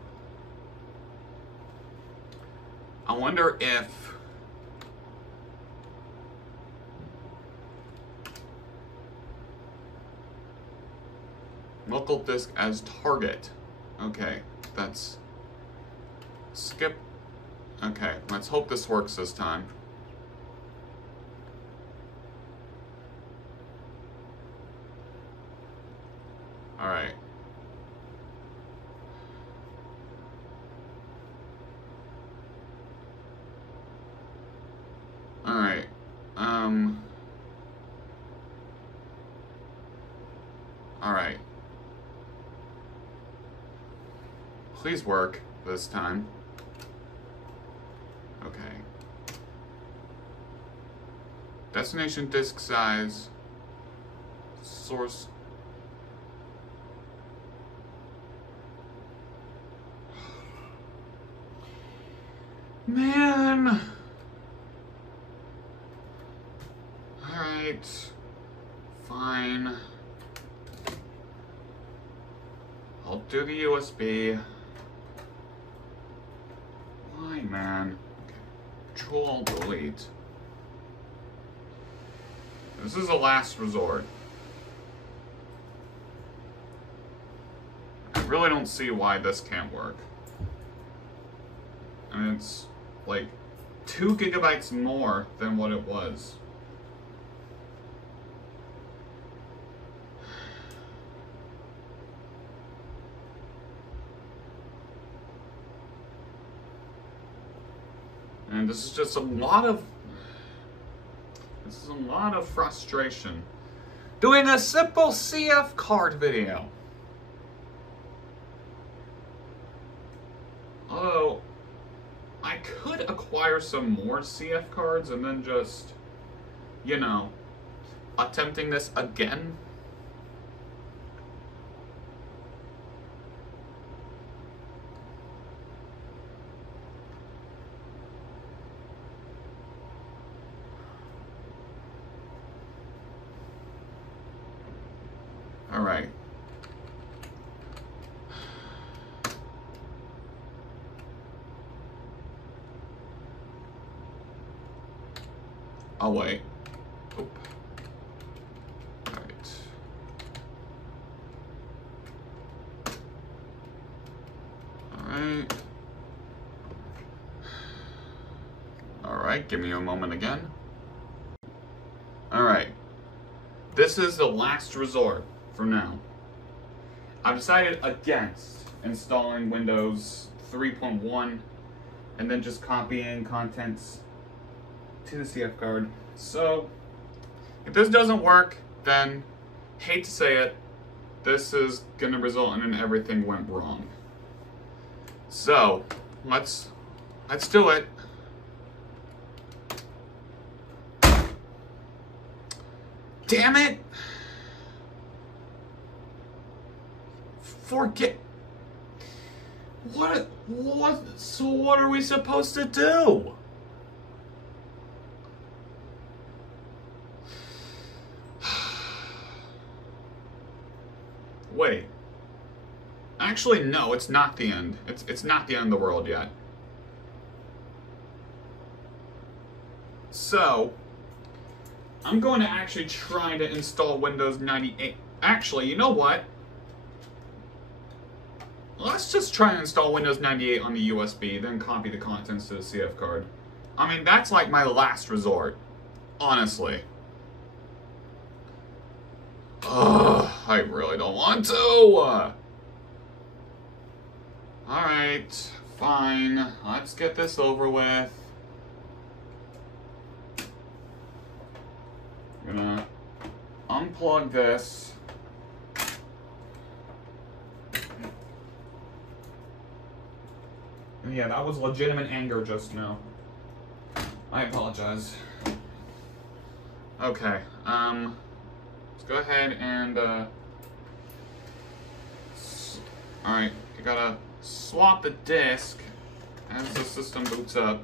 I wonder if... Local disk as target. Okay, that's... Skip... Okay, let's hope this works this time. Alright. Alright. Alright. Please work this time. Okay. Destination disk size. Source. Man. Alright. Fine. I'll do the USB. Why, man? Okay. Control-Delete. This is a last resort. I really don't see why this can't work. And it's like 2 gigabytes more than what it was. And this is just a lot of frustration doing a simple CF card video. Although I could acquire some more CF cards and then just, you know, attempting this again. All right. I'll wait. Oop. All right. All right. All right, give me a moment again. All right. This is the last resort for now. I've decided against installing Windows 3.1 and then just copying contents to the CF card. So, if this doesn't work, then, hate to say it, this is gonna result in an everything went wrong. So, let's do it. Damn it! Forget. So what are we supposed to do? Wait. Actually, no, it's not the end. It's not the end of the world yet. So, I'm going to actually try to install Windows 98. Actually, you know what? Let's just try and install Windows 98 on the USB, then copy the contents to the CF card. I mean, that's like my last resort. Honestly. Ugh, I really don't want to. Alright, fine. Let's get this over with. I'm gonna unplug this. Yeah, that was legitimate anger just now. I apologize. Okay, let's go ahead and, alright, you gotta swap the disk as the system boots up.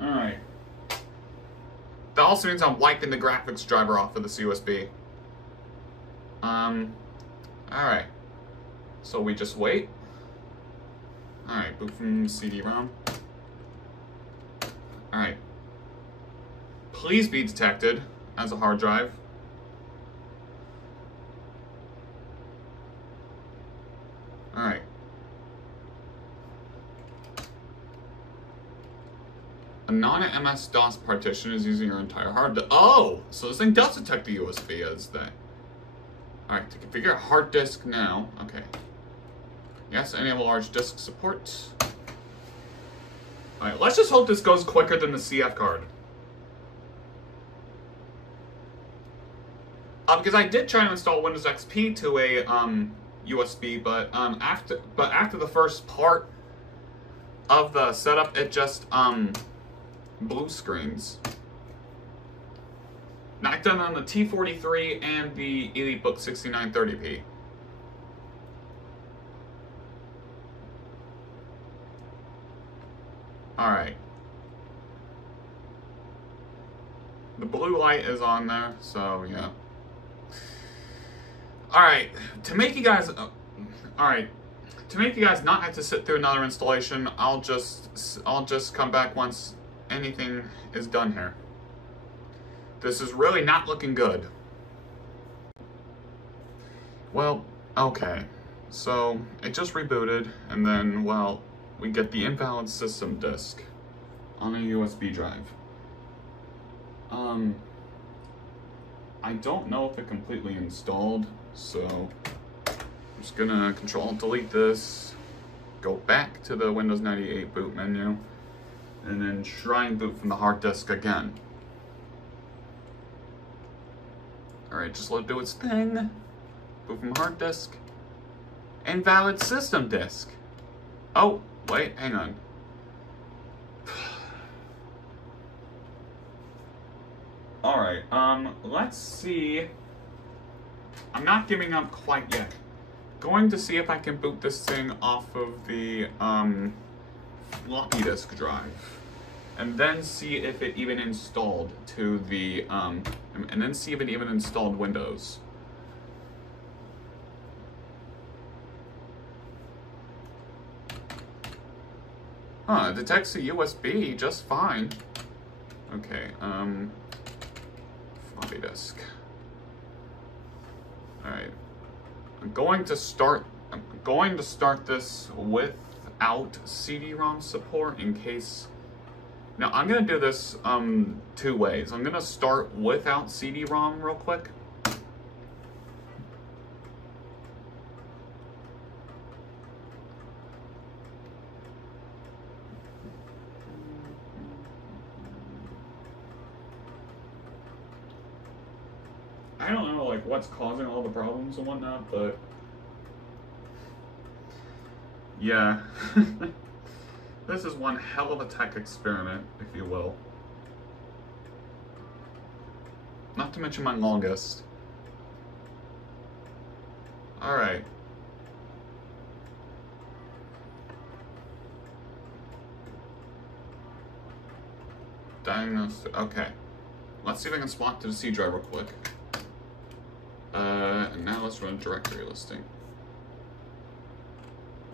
Alright. That also means I'm wiping the graphics driver off of this USB. Alright. So we just wait. Alright, boot from CD-ROM. Alright. Please be detected as a hard drive. Alright. A non-MS-DOS partition is using your entire hard disk. Oh! So this thing does detect the USB as that. Alright, to configure a hard disk now. Okay. Yes, enable large disk support. Alright, let's just hope this goes quicker than the CF card. Because I did try to install Windows XP to a USB, but after the first part of the setup, it just blue screens. Now I've done on the T43 and the EliteBook 6930p. Alright. The blue light is on there, so yeah. Alright, to make you guys... Alright, to make you guys not have to sit through another installation, I'll just come back once anything is done here. This is really not looking good. Well, okay. So, it just rebooted, and then, well, we get the invalid system disk on a USB drive. I don't know if it completely installed, so I'm just gonna Control-Delete this, go back to the Windows 98 boot menu, and then try and boot from the hard disk again. Alright, just let it do its thing. Boot from hard disk. Invalid system disk. Oh, wait, hang on. Alright, let's see. I'm not giving up quite yet. Going to see if I can boot this thing off of the, floppy disk drive. And then see if it even installed to the, and then see if it even installed Windows. Huh, it detects a USB just fine. Okay, floppy disk. Alright. I'm going to start this without CD-ROM support in case. Now I'm gonna do this 2 ways. I'm gonna start without CD-ROM real quick. I don't know like what's causing all the problems and whatnot, but yeah. This is one hell of a tech experiment, if you will. Not to mention my longest. Alright. Diagnosed. Okay. Let's see if I can swap to the C drive real quick. And now let's run directory listing.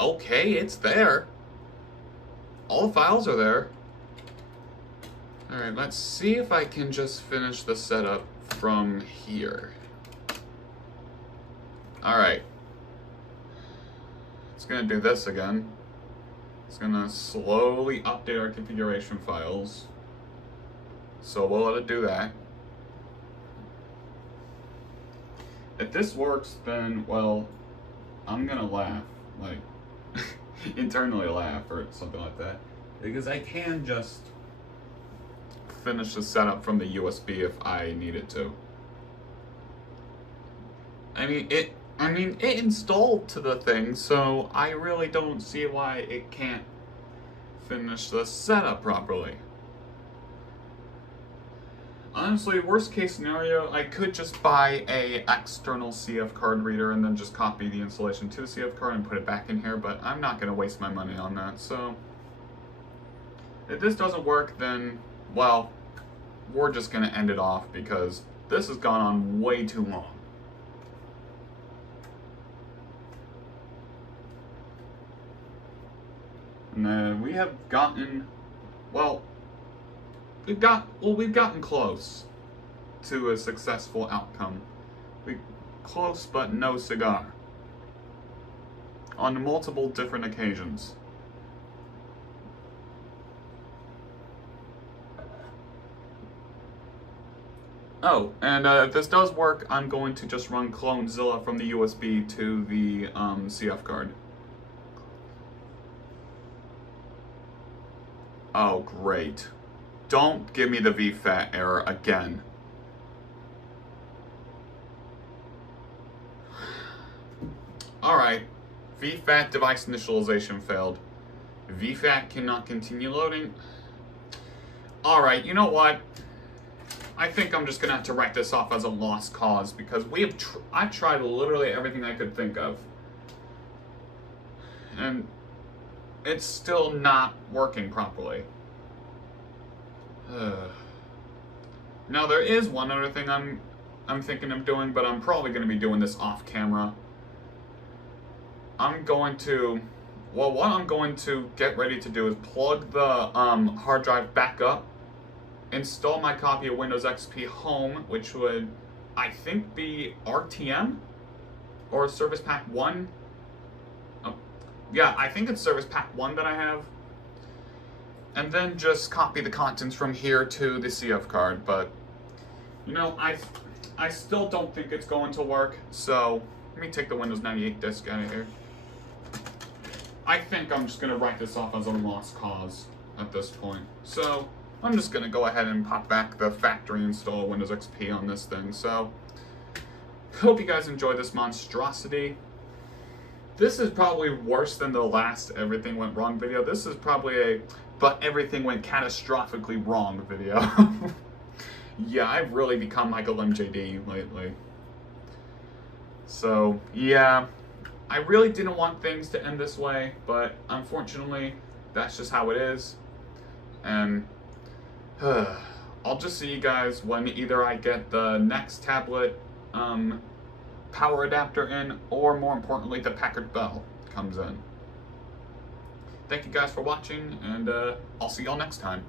Okay, it's there. All the files are there. Alright, let's see if I can just finish the setup from here. Alright. It's gonna do this again. It's gonna slowly update our configuration files. So we'll let it do that. If this works, then, well, I'm gonna laugh. Like, internally laugh or something like that. Because I can just finish the setup from the USB if I needed to. I mean, it installed to the thing, so I really don't see why it can't finish the setup properly. Honestly, worst case scenario, I could just buy a external CF card reader and then just copy the installation to the CF card and put it back in here, but I'm not going to waste my money on that, so if this doesn't work, then, well, we're just going to end it off because this has gone on way too long. And we have gotten, well, we've gotten close to a successful outcome. Close but no cigar. On multiple different occasions. Oh, and if this does work, I'm going to just run CloneZilla from the USB to the CF card. Oh, great. Don't give me the VFAT error again. Alright, VFAT device initialization failed. VFAT cannot continue loading. Alright, you know what? I think I'm just gonna have to write this off as a lost cause because I've tried literally everything I could think of. And it's still not working properly. Now there is one other thing I'm thinking of doing, but I'm probably going to be doing this off camera. what I'm going to get ready to do is plug the hard drive back up, install my copy of Windows XP Home, which would, I think, be RTM or Service Pack 1. Oh, yeah, I think it's Service Pack 1 that I have. And then just copy the contents from here to the CF card. But, you know, I still don't think it's going to work. So, let me take the Windows 98 disk out of here. I think I'm just going to write this off as a lost cause at this point. So, I'm just going to go ahead and pop back the factory install Windows XP on this thing. So, hope you guys enjoyed this monstrosity. This is probably worse than the last Everything Went Wrong video. This is probably a but everything went catastrophically wrong video. Yeah, I've really become Michael MJD lately. So, yeah, I really didn't want things to end this way, but unfortunately, that's just how it is. And I'll just see you guys when either I get the next tablet power adapter in, or more importantly, the Packard Bell comes in. Thank you guys for watching, and I'll see y'all next time.